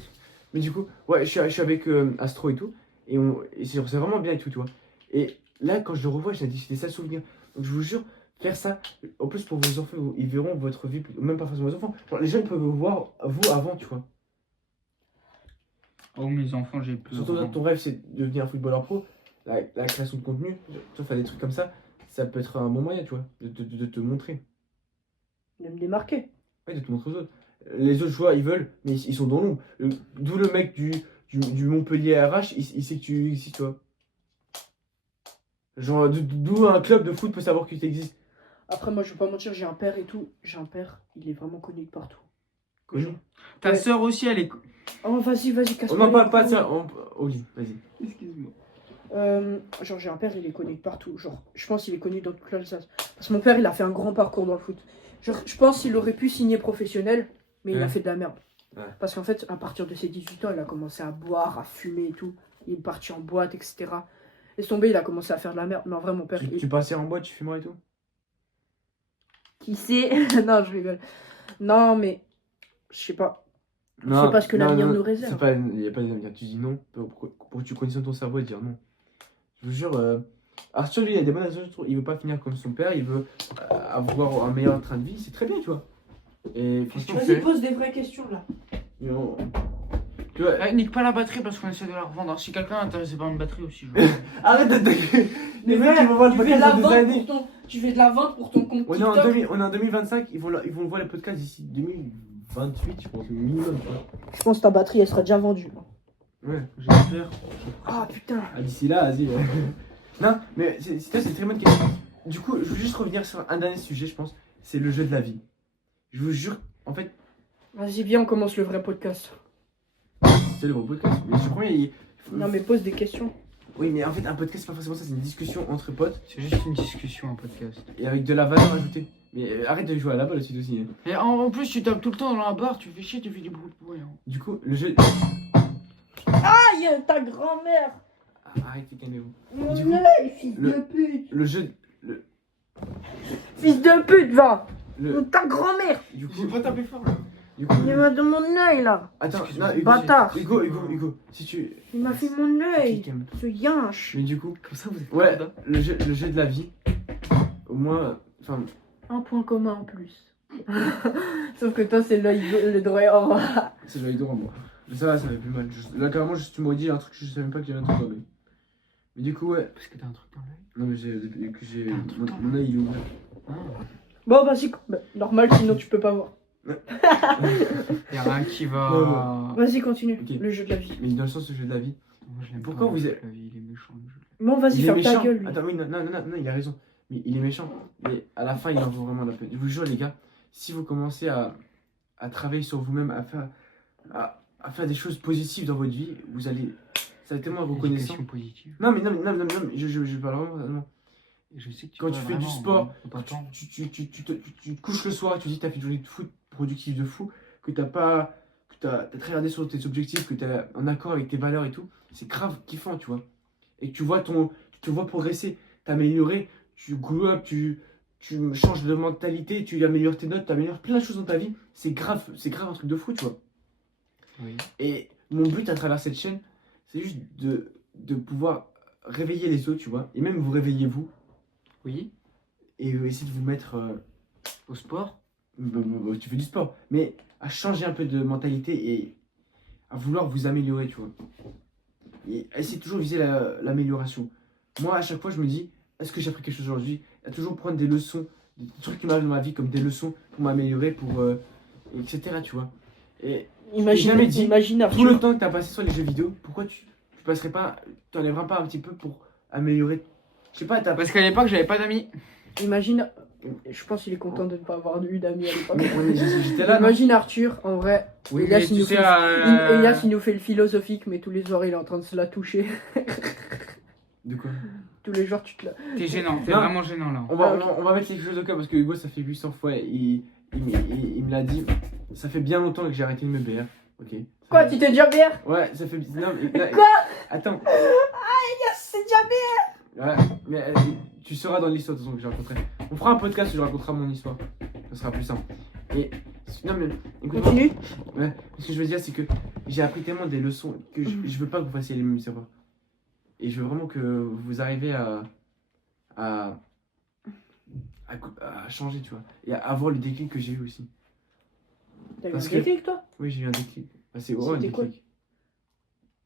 Mais du coup, ouais, je suis avec Astro et tout. Et c'est vraiment bien et tout, tu vois. Et là, quand je le revois, j'ai des sales souvenirs. Donc, je vous jure, faire ça, en plus pour vos enfants, ils verront votre vie, même pas forcément vos enfants. Genre, les gens, ils peuvent vous voir, vous, avant, tu vois. Oh, mes enfants, j'ai peur. Surtout dans ton rêve, c'est de devenir un footballeur pro. La création de contenu, tu vois, faire des trucs comme ça peut être un bon moyen, tu vois, de te montrer. De me démarquer. Ouais, de te montrer aux autres. Les autres joueurs, ils veulent, mais ils sont dans l'ombre. D'où le mec du Montpellier RH, il sait que tu existes, tu vois. Genre, d'où un club de foot peut savoir que tu existes. Après, moi, je vais pas mentir, j'ai un père et tout. J'ai un père, il est vraiment connu de partout. Connu. Ta Ouais. sœur aussi, elle est. Oh, vas-y, On casse-toi. n'en les parle pas de couilles. ça. Oli, vas-y. Excuse-moi. Genre, j'ai un père, il est connu de partout. Genre, je pense qu'il est connu dans toute l'Alsace. Parce que mon père, il a fait un grand parcours dans le foot. Genre, je pense qu'il aurait pu signer professionnel, mais il a Ouais. fait de la merde. Ouais. Parce qu'en fait, à partir de ses 18 ans, il a commencé à boire, à fumer et tout. Il est parti en boîte, etc. Laisse tomber, il a commencé à faire de la merde. Mais en vrai, mon père, Tu passais en boîte, tu fumerais et tout. qui sait? Non, je rigole. Non, mais je sais pas. C'est pas ce que l'avenir nous réserve. Il n'y a pas d'avenir. Tu dis non pour que tu conditionnes ton cerveau et dire non. Je vous jure, Arthur, lui, il a des bonnes raisons. Je trouve. Il veut pas finir comme son père. Il veut avoir un meilleur train de vie. C'est très bien, tu vois. Et franchement, Vas-y, pose des vraies questions là. tu vois, Nique pas la batterie parce qu'on essaie de la revendre. Alors, si quelqu'un est intéressé par une batterie aussi, je arrête d'attaquer. Les mecs, ils vont voir le podcast dans des années. Tu fais de la vente pour ton compte On est en 2025. Ils vont voir le podcast d'ici 2028, je pense, minimum. Tu vois. Je pense que ta batterie, elle sera déjà vendue. Ouais, j'espère. Ah putain. Ah, d'ici là, vas-y. Non, mais c'est une très bonne question. Du coup, je veux juste revenir sur un dernier sujet, je pense. C'est le jeu de la vie. Je vous jure, en fait, Vas-y, viens, on commence le vrai podcast. c'est le gros podcast. Mais je crois qu'il Non, mais pose des questions. Oui, mais en fait, un podcast, c'est pas forcément ça. C'est une discussion entre potes C'est juste une discussion, un podcast. et avec de la valeur ajoutée. Mais arrête de jouer à la balle aussi. Hein. Et en plus, tu tapes tout le temps dans la barre, tu fais chier, tu fais du bruit pour rien. Du coup, le jeu. Aïe, ta grand-mère. Ah, arrêtez, calmez-vous. Mon Du coup, œil, fils le- de pute. Le jeu. Fils de pute, va. Le, Ta grand-mère. du J'ai coup, pas tapé fort là. du coup. Il m'a donné mon œil là. Attends, Excuse-moi. non, Hugo, Bâtard. Hugo, si tu. Il m'a fait mon œil. Calme. Ce yinche. Mais du coup, Comme ça, vous êtes ouais, le jeu de la vie. Au moins, enfin, Un point commun en plus. Sauf que toi, c'est l'œil, le droit. c'est l'œil droit, moi. Mais ça va, ça fait plus mal. Là, carrément, tu m'aurais dit un truc, je savais même pas qu'il y avait un truc dans l'œil. Mais du coup, ouais. Parce que t'as un truc dans l'œil. Non, mais j'ai. T'as un truc dans Mon œil, il est ouvert. Ah. Bon, vas-y. Bah, normal, sinon tu peux pas voir. Y'a rien qui va. Vas-y, continue. Ok. Le jeu de la vie. Mais dans le sens du jeu de la vie. Moi, je l'aime Pourquoi pas, vous le êtes- jeu de la vie, il est méchant le jeu. Bon, vas-y, Il est ferme méchant. ta gueule, lui. Attends, oui, non, il a raison. Mais il est méchant. Mais à la fin, il en vaut vraiment la peine. Je vous jure, les gars, si vous commencez à travailler sur vous-même, à faire des choses positives dans votre vie, vous allez tellement être reconnaissant. Éducation positive. Non, mais je parle vraiment. Et je sais que tu Quand peux tu fais vraiment, du sport, faut pas attendre. tu te couches le soir, tu dis que tu as fait une journée de foot productive de fou, que tu as regardé sur tes objectifs, que tu es en accord avec tes valeurs et tout, c'est grave kiffant, tu vois. Et que tu te vois progresser, t'améliorer, tu grow up, tu changes de mentalité, tu améliores tes notes, tu améliores plein de choses dans ta vie, c'est grave un truc de fou, tu vois. Oui. Et mon but à travers cette chaîne, c'est juste de pouvoir réveiller les autres, tu vois, et même vous réveiller vous, Oui. et essayer de vous mettre... Au sport. tu fais du sport, mais à changer un peu de mentalité et à vouloir vous améliorer, tu vois. Et essayer de toujours viser l'amélioration. Moi, à chaque fois, je me dis, est-ce que j'ai appris quelque chose aujourd'hui? À toujours prendre des leçons des trucs qui m'arrivent dans ma vie, comme des leçons pour m'améliorer, etc. Tu vois. Et jamais dit, Imagine tout le Arthur. temps que tu as passé sur les jeux vidéo, pourquoi tu passerais pas, t'enlèverais pas un petit peu pour améliorer. Je sais pas, t'as. Parce qu'à l'époque, j'avais pas d'amis. Imagine. Je pense qu'il est content de ne pas avoir eu d'amis à l'époque. J'étais là. non Imagine Arthur, en vrai. Oui, Elias, mais il tu nous sais, fait... Elias, il nous fait le philosophique, mais tous les soirs, il est en train de se la toucher. De quoi? Tous les jours, tu te la. t'es gênant, t'es Non. vraiment gênant là. On va mettre les choses au cas parce que Hugo, ça fait 800 fois. Il me l'a dit. Ça fait bien longtemps que j'ai arrêté de me BR. Ok. Quoi, tu t'es déjà bière? Ouais, ça fait. Non, mais là- Quoi? Attends. Elias, c'est déjà bière! Ouais, mais tu seras dans l'histoire de toute façon que j'ai rencontré. On fera un podcast où je raconterai mon histoire. Ça sera plus simple. Et. Non, mais. Écoute-moi. Continue. Ouais, ce que je veux dire, c'est que j'ai appris tellement des leçons que je veux pas que vous fassiez les mêmes erreurs. Et je veux vraiment que vous arriviez à changer, tu vois. Et à avoir le déclic que j'ai eu aussi. T'as eu un Parce que- déclic, toi? Oui, j'ai eu un déclic. Bah, c'est vraiment un C'était quoi? déclic.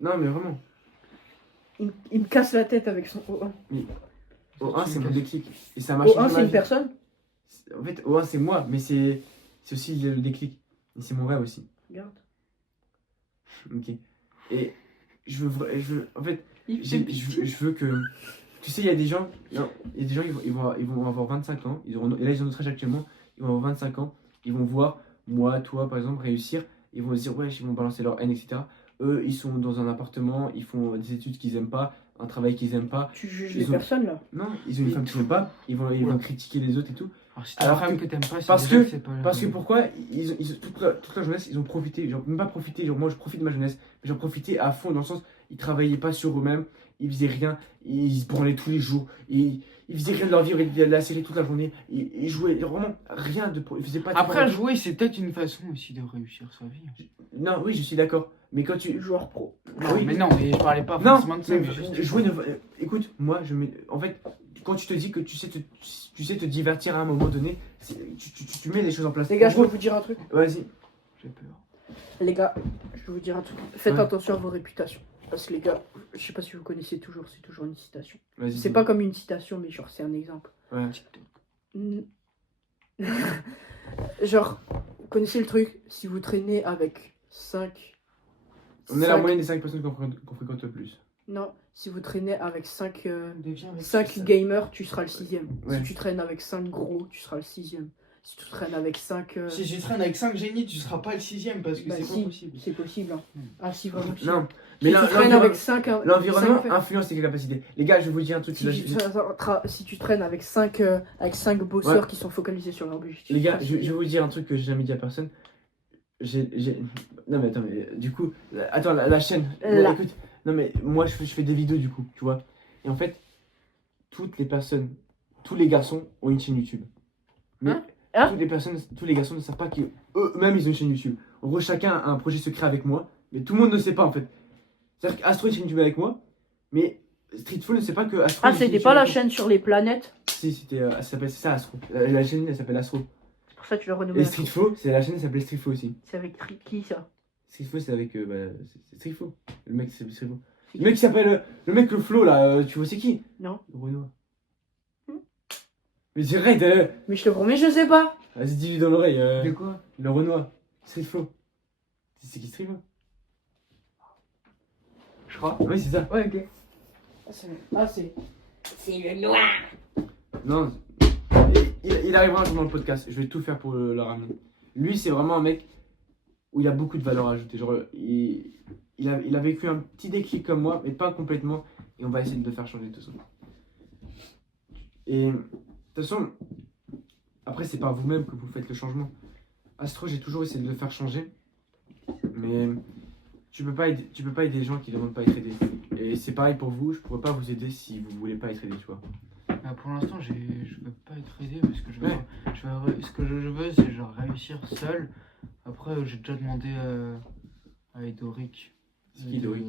Non, mais vraiment. Il me casse la tête avec son O1. O1, c'est mon déclic. Et ça m'a O1, changé c'est ma une vie. personne? En fait, O1, c'est moi, mais c'est aussi le déclic. Et c'est mon rêve aussi. Regarde. Ok. Et je veux en fait, Il je fait veux que. Tu sais, il y a des gens, non, il y a des gens, ils vont avoir 25 ans, et là ils ont notre âge actuellement, ils vont avoir 25 ans, ils vont voir moi, toi par exemple, réussir, ils vont se dire, ouais, ils vont balancer leur haine, etc. Eux, ils sont dans un appartement, ils font des études qu'ils aiment pas, un travail qu'ils aiment pas. Tu juges Ils les ont- personnes, là? Non, ils ont une femme qu'ils n'aiment pas, ils vont critiquer les autres et tout. Alors, si t'as Alors une femme que- que t'aimes pas, c'est parce déjà que- c'est pas. Parce que pourquoi toute la jeunesse, ils ont profité, genre même pas profité, genre moi je profite de ma jeunesse, mais j'en profitais à fond dans le sens, ils travaillaient pas sur eux-mêmes, ils faisaient rien, ils se branlaient tous les jours, ils faisaient rien de leur vie, ils regardaient la série toute la journée, ils jouaient vraiment rien de, ils faisaient pas de Après, travail. jouer, c'est peut-être une façon aussi de réussir sa vie. Non, oui, je suis d'accord, mais quand tu. Joueur pro. Non, Oui. mais non, mais je parlais pas Non, forcément de ça, mais mais juste. jouer ne. Écoute, moi, en fait, quand tu te dis que tu sais te divertir à un moment donné, tu mets les choses en place. Les gars, En je peux gros, vous dire un truc? vas-y. J'ai peur. Les gars, je vais vous dire un truc. Faites Ouais. attention à vos réputations. Parce que les gars, je sais pas si vous connaissez toujours, c'est toujours une citation. Vas-y. C'est pas comme une citation, mais genre c'est un exemple. Ouais. Mm. Genre, vous connaissez le truc, si vous traînez avec 5... On est la moyenne des 5 personnes qu'on fréquente le plus. Non, si vous traînez avec 5 Deviens avec 5 ça. gamers, tu seras le 6ème. Ouais. Si tu traînes avec 5 gros, tu seras le 6ème. Si tu traînes avec 5... Si tu traînes avec 5 génies, tu seras pas le 6ème parce que bah c'est si, pas possible. c'est possible. Hein. Ah si, vraiment. si. Non, Si mais tu traînes avec 5... l'environnement influence tes capacités. Les gars, je vais vous dire un truc. Si tu traînes avec 5 bosseurs Ouais. qui sont focalisés sur leur objectif. Les gars, je vais vous dire un truc que j'ai jamais dit à personne. Non, mais attends, mais du coup, attends, la chaîne. Là. Écoute, non, mais moi, je fais des vidéos, du coup, tu vois. Et en fait, toutes les personnes, tous les garçons ont une chaîne YouTube. Mais Hein tous les garçons ne savent pas qu'eux-mêmes, ils ont une chaîne YouTube. En gros, chacun a un projet secret avec moi, mais tout le monde ne sait pas, en fait. C'est-à-dire qu'Astro a une chaîne YouTube avec moi, mais Streetful ne sait pas que Astro a Ah, une chaîne c'était YouTube pas la avec moi. chaîne sur les planètes? Si, ça s'appelle c'est ça, Astro. La chaîne, elle s'appelle Astro. C'est pour ça que tu l'as renommé. Et Streetful, c'est la chaîne, elle s'appelle Streetful aussi. C'est avec qui ça? Streetful, c'est avec. C'est Streetful. Le mec, c'est Streetful. C'est Le mec qui s'appelle. Le mec, le Flo, là, tu vois, c'est qui? Non. Le Renoir. Hmm. Mais direct, Mais je te promets, je sais pas. vas-y, dis-lui dans l'oreille. De quoi? Le Renoir. Streetful. C'est qui Streetful? Je crois. Oui, c'est ça. Ouais, ok. Ah, c'est. C'est le noir. Non. Il arrivera un jour dans le podcast. Je vais tout faire pour le ramener. Lui, c'est vraiment un mec où il a beaucoup de valeur à ajouter. Genre, il a vécu un petit déclic comme moi, mais pas complètement. Et on va essayer de le faire changer de toute façon. Et de toute façon, après, c'est par vous-même que vous faites le changement. Astro, j'ai toujours essayé de le faire changer. Mais tu peux pas aider les gens qui ne demandent pas à être aidés. Et c'est pareil pour vous, je pourrais pas vous aider si vous voulez pas être aidé, tu vois. Bah, pour l'instant, je veux pas être aidé parce que Ouais. ce que je veux, c'est genre réussir seul. Après, j'ai déjà demandé à Edoric. C'est qui, Edoric?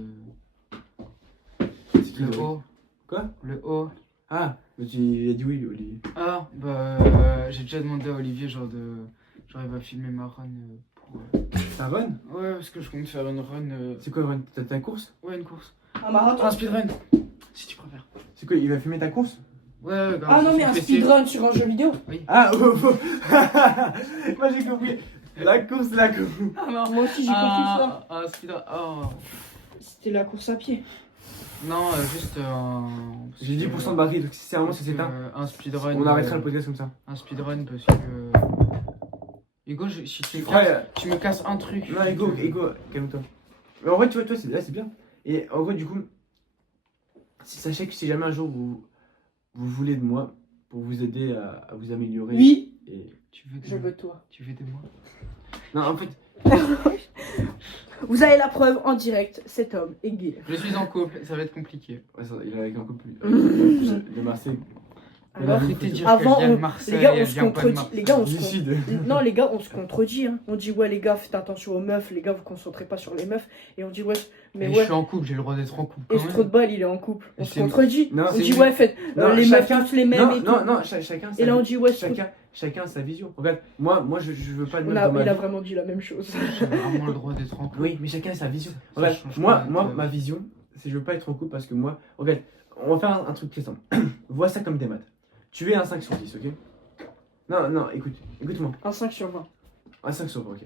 Le C'est qui, Edoric? haut. Quoi? Le haut. Ah, mais il a dit oui, Olivier. Ah, bah, j'ai déjà demandé à Olivier, genre, il va filmer ma run pour. C'est un run? Ouais, parce que je compte faire une run. C'est quoi, run? T'as ta course? Ouais, une course. Un marathon? Un speedrun, si tu préfères. C'est quoi, il va filmer ta course? Ouais, grave, Ah non, sur mais un PC. speedrun sur un jeu vidéo. Ah, moi j'ai compris. La course. Ah non. Moi aussi, j'ai compris ça. Ah, speedrun. Oh. C'était la course à pied. Non, juste J'ai 10% de batterie, donc si c'est vraiment ça s'éteint, un speedrun. on arrêtera le podcast comme ça. Un speedrun parce que. Hugo, si tu me casses, Ouais. tu me casses un truc. Non, Ego, calme-toi. Mais en vrai, tu vois, là c'est bien. Et en gros, du coup, sachez que si jamais un jour vous voulez de moi pour vous aider à vous améliorer. Oui, Et... Tu veux de je moi veux toi. Tu veux de moi Non, en fait, Vous avez la preuve en direct, cet homme est gay. Je suis en couple, ça va être compliqué. ouais, il est avec un couple de Marseille. Alors, Arrêtez de dire avant, qu'elle vient de on- Marseille, les gars, on elle se vient pas de contredit. Les gars, on se con- Lucide. Non, les gars, on se contredit. Hein. On dit, ouais, les gars, faites attention aux meufs. Les gars, vous concentrez pas sur les meufs. Et on dit, ouais, mais Mais ouais. je suis en couple, j'ai le droit d'être en couple. Quand Et ce même. trou de balle, il est en couple. On Et se c'est- contredit. Non, On c'est dit, une- ouais, faites Non, les chacun- meufs tous les mêmes et tout. Non, chacun. Et là, on dit, ouais, ce trou- Chacun sa vision. Regarde, moi je veux pas de On meuf a- dans ma il a vie. vraiment dit la même chose. J'ai vraiment le droit d'être en couple. Oui, mais chacun sa vision. Ça Regarde, change moi, pas de- ma vision, c'est que je veux pas être en couple parce que moi, regarde, on va faire un truc très simple. Vois ça comme des maths. Tu es un 5 sur 10, ok? Non, écoute-moi. Un 5 sur 20. Un 5 sur 20, ok.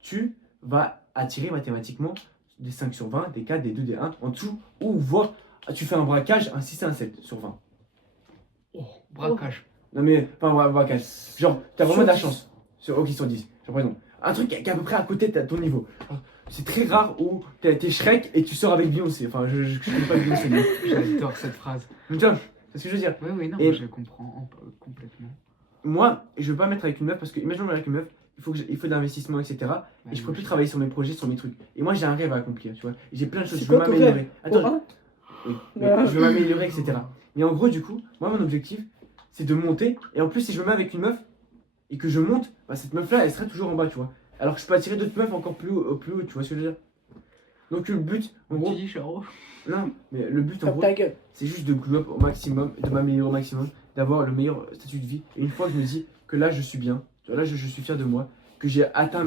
Tu vas attirer mathématiquement des 5 sur 20, des 4, des 2, des 1 en dessous, ou voir, tu fais un braquage, un 6 et un 7 sur 20. Oh, braquage. Non mais, pas un braquage. Genre, t'as vraiment Sur de la 10. chance. Sur 10. Genre, par exemple, un truc qui est à peu près à côté de ton niveau. Genre, c'est très rare où t'es Shrek et tu sors avec Beyoncé. Enfin, je connais pas Beyoncé. Mais... J'adore cette phrase. Tu vois, c'est ce que je veux dire. Oui, non, Et- je comprends complètement. Moi, je veux pas mettre avec une meuf parce que, imaginons avec une meuf, il faut de l'investissement, etc. Et je peux plus travailler sur mes projets, sur mes trucs. Et moi, j'ai un rêve à accomplir, tu vois. Et j'ai plein de choses, C'est je veux quoi ton m'améliorer. Au Attends, 1 oui, mais je veux m'améliorer, etc. Mais en gros, du coup, moi, mon objectif, c'est de monter. Et en plus, si je me mets avec une meuf et que je monte, bah, cette meuf-là, elle serait toujours en bas, tu vois. Alors que je peux attirer d'autres meufs encore plus haut, tu vois ce que je veux dire. Donc, le but, en gros, Tu dis, Charo non, mais le but, en Ferme gros, ta gueule. c'est juste de glow up au maximum, de m'améliorer au maximum, d'avoir le meilleur statut de vie. Et une fois que je me dis que là, je suis bien, tu vois, là, je suis fier de moi, que j'ai atteint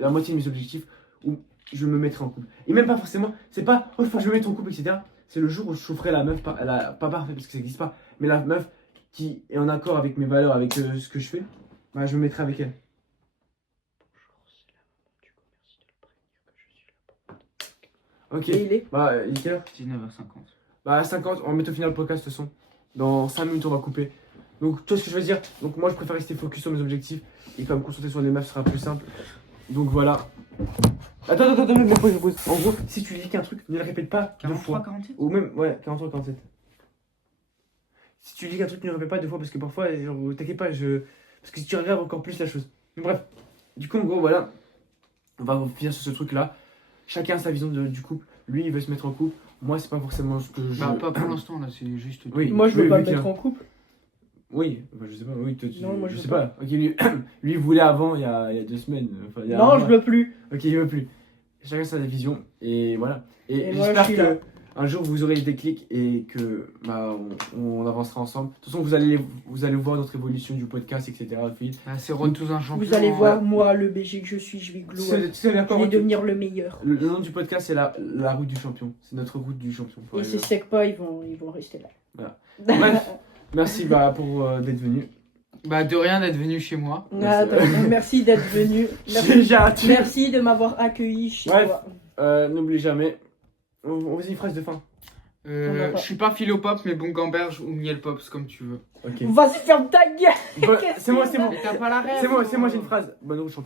la moitié de mes objectifs, où je me mettrai en couple. Et même pas forcément, c'est pas, oh, il faut que je me mette en couple, etc. C'est le jour où je chaufferai la meuf, pas parfaite parce que ça n'existe pas, mais la meuf qui est en accord avec mes valeurs, avec ce que je fais, bah, je me mettrai avec elle. Ok, Et il est bah, il est quelle heure? 19h50. Bah à 50, on va mettre au final le podcast de toute façon. Dans 5 minutes on va couper. Donc tu vois ce que je veux dire. Donc moi je préfère rester focus sur mes objectifs. Et comme concentrer sur les meufs sera plus simple. Donc voilà. Attends, me pose. En gros, si tu dis qu'un truc, ne le répète pas deux 43, fois. 47 Ou même, ouais, 43, 47. Si tu dis qu'un truc, ne le répète pas deux fois parce que parfois, genre, t'inquiète pas, parce que si tu regardes encore plus la chose. Mais bref, du coup en gros voilà. On va finir sur ce truc là. Chacun a sa vision du couple. Lui il veut se mettre en couple. Moi c'est pas forcément ce que je... Bah, pas pour l'instant, là, c'est juste. Oui. Moi, je veux Oui, pas oui, me mettre tiens. en couple. Oui, enfin, je sais pas, oui, toi, Non, moi, je je sais veux pas. Ok, lui, lui il voulait avant, il y a 2 semaines. Enfin, il y a un Non, je mois. veux plus. Ok, il veut plus. Chacun sa vision, et voilà. Et, Et moi, j'espère je suis que là. un jour vous aurez le déclic et que bah, on avancera ensemble. De toute façon, vous allez voir notre évolution du podcast, etc. au fil. Bah, c'est Road tous un champion. Vous allez hein. voir, moi, le BG que je suis, je vais Tu glow sais, up. tu sais bien Je comment vais devenir le meilleur. le nom du podcast, c'est la route du champion. C'est notre route du champion. Faut Et aller ces secs pas, ils vont rester là. Voilà. Bref. Merci pour d'être venu. Bah, de rien d'être venu chez moi. Ah, merci d'être venu. Merci, J'ai hâte. merci de m'avoir accueilli chez Bref. toi. N'oublie jamais. On va une phrase de fin. On va pas. Je suis pas philopop, mais bon gamberge ou miel pop, c'est comme tu veux. Ok. Vas-y, ferme ta gueule. Bon, Qu'est-ce c'est moi, que c'est moi. Mais t'as pas la rêve. C'est moi, j'ai une phrase. Bonne route champion.